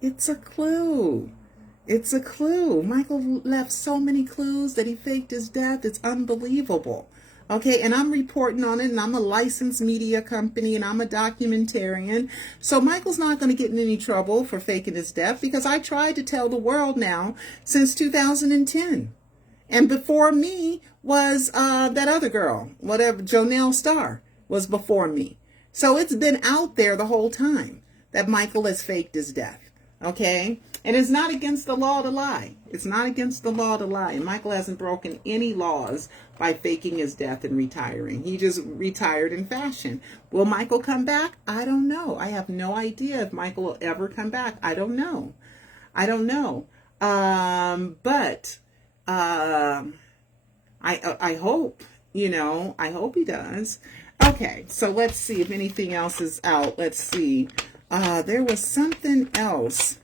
It's a clue. It's a clue. Michael left so many clues that he faked his death. It's unbelievable. Okay, and I'm reporting on it, and I'm a licensed media company, and I'm a documentarian. So Michael's not going to get in any trouble for faking his death, because I tried to tell the world now since 2010. And before me was that other girl, whatever, Jonelle Starr was before me. So it's been out there the whole time that Michael has faked his death. Okay? And it's not against the law to lie. It's not against the law to lie. And Michael hasn't broken any laws by faking his death and retiring. He just retired in fashion. Will Michael come back? I don't know. I have no idea if Michael will ever come back. I don't know. I don't know. But I hope, I hope he does. Okay, so let's see if anything else is out. Let's see. There was something else.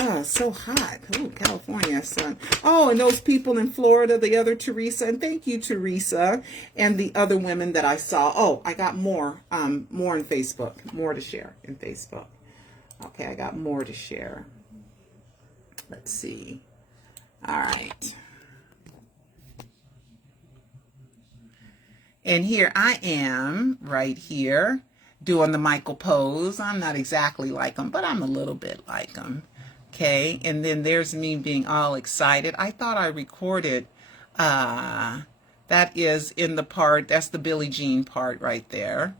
Oh, so hot. Oh, California sun. Oh, and those people in Florida, the other Teresa, and thank you, Teresa, and the other women that I saw. Oh, I got more in Facebook, more to share in Facebook. Okay, I got more to share. Let's see. All right. And here I am, right here, doing the Michael pose. I'm not exactly like him, but I'm a little bit like him. Okay, and then there's me being all excited. I thought I recorded, that is in the part, that's the Billie Jean part right there.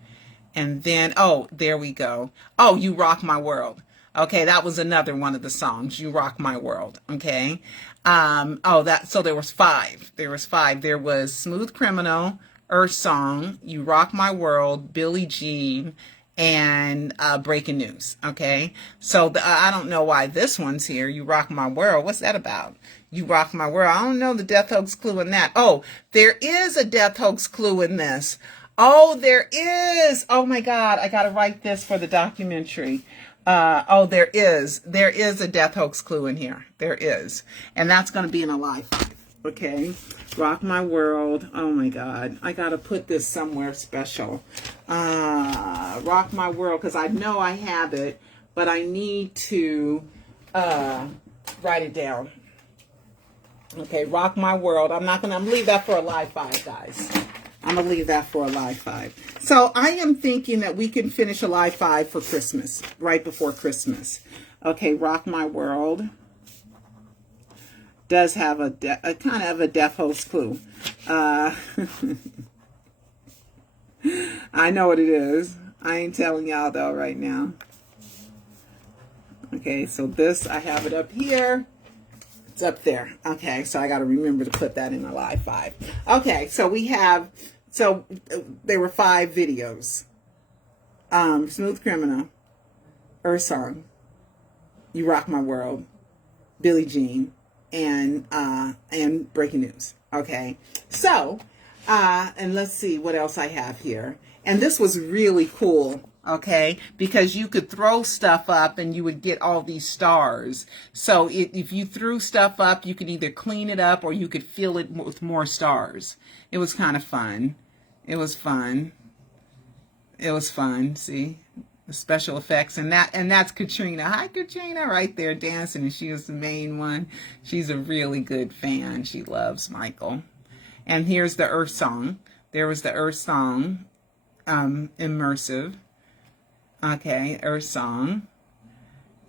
And then, oh, there we go. Oh, You Rock My World. Okay, that was another one of the songs, You Rock My World. Okay, so there was five. There was Smooth Criminal, Earth Song, You Rock My World, Billie Jean, and Breaking News. Okay, so I don't know why this one's here, You Rock My World. What's that about? You Rock My World. I don't know the death hoax clue in that. Oh, there is a death hoax clue in this. Oh, there is. Oh my God, I gotta write this for the documentary. Oh, there is a death hoax clue in here. There is, and that's gonna be in a live. Okay, Rock My World. Oh my God, I gotta put this somewhere special. Rock My World, because I know I have it, but I need to write it down. Okay, Rock My World. I'm gonna leave that for a live 5, guys. I'm gonna leave that for a live 5. So I am thinking that we can finish a live 5 for Christmas, right before Christmas. Okay, Rock My World does have a kind of a death hoax clue. I know what it is. I ain't telling y'all though right now. Okay, so this, I have it up here. It's up there. Okay, so I got to remember to put that in a live 5. Okay, so we have So there were 5 videos. Smooth Criminal, Earth Song, You Rock My World, Billie Jean, and Breaking News. Okay, so and let's see what else I have here. And this was really cool. Okay, because you could throw stuff up and you would get all these stars. So if you threw stuff up, you could either clean it up or you could fill it with more stars. It was kind of fun. It was fun. It was fun. See the special effects, and that's Katrina. Hi, Katrina, right there dancing, and she was the main one. She's a really good fan. She loves Michael. And here's the Earth Song. There was the Earth Song, Immersive. Okay, Earth Song.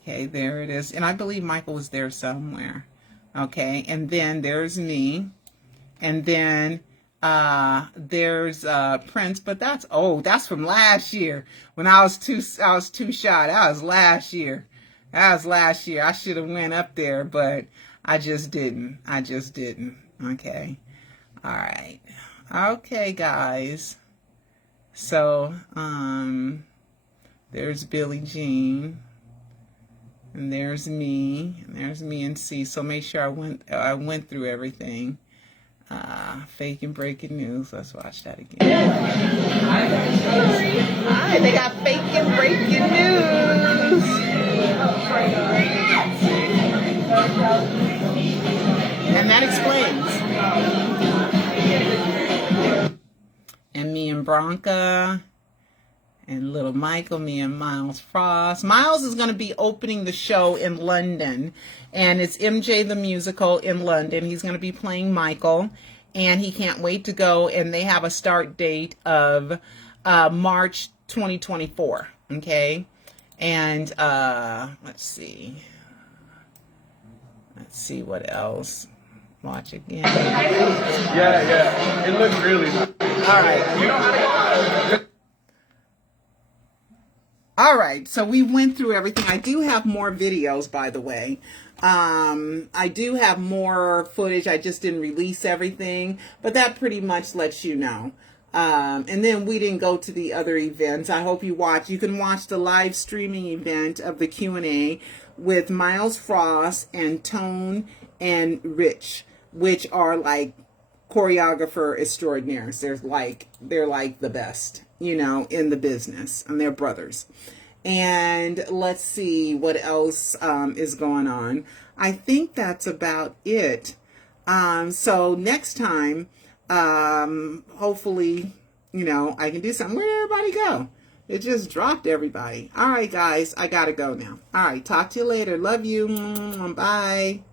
Okay, there it is. And I believe Michael was there somewhere. Okay, and then there's me. And then there's Prince, but that's from last year. When I was too shy. That was last year. I should have went up there, but I just didn't. Okay. All right. Okay, guys. So, there's Billie Jean, and there's me and C. So make sure I went through everything. Fake and breaking news. Let's watch that again. Hi, they got fake and breaking news. And that explains. And me and Branca. And little Michael, me and Miles Frost. Miles is going to be opening the show in London. And it's MJ the Musical in London. He's going to be playing Michael. And he can't wait to go. And they have a start date of March 2024. Okay? And let's see. Let's see what else. Watch again. Yeah. It looks really nice. All right. You know how to... All right, so we went through everything. I do have more videos, by the way. I do have more footage. I just didn't release everything, but that pretty much lets you know. And then we didn't go to the other events. I hope you watch. You can watch the live streaming event of the Q&A with Miles Frost and Tone and Rich, which are like choreographer extraordinaires. They're like the best, you know, in the business, and they're brothers. And let's see what else is going on. I think that's about it. So next time, hopefully, you know, I can do something. Where did everybody go? It just dropped everybody. All right, guys, I gotta go now. All right, talk to you later. Love you. Bye.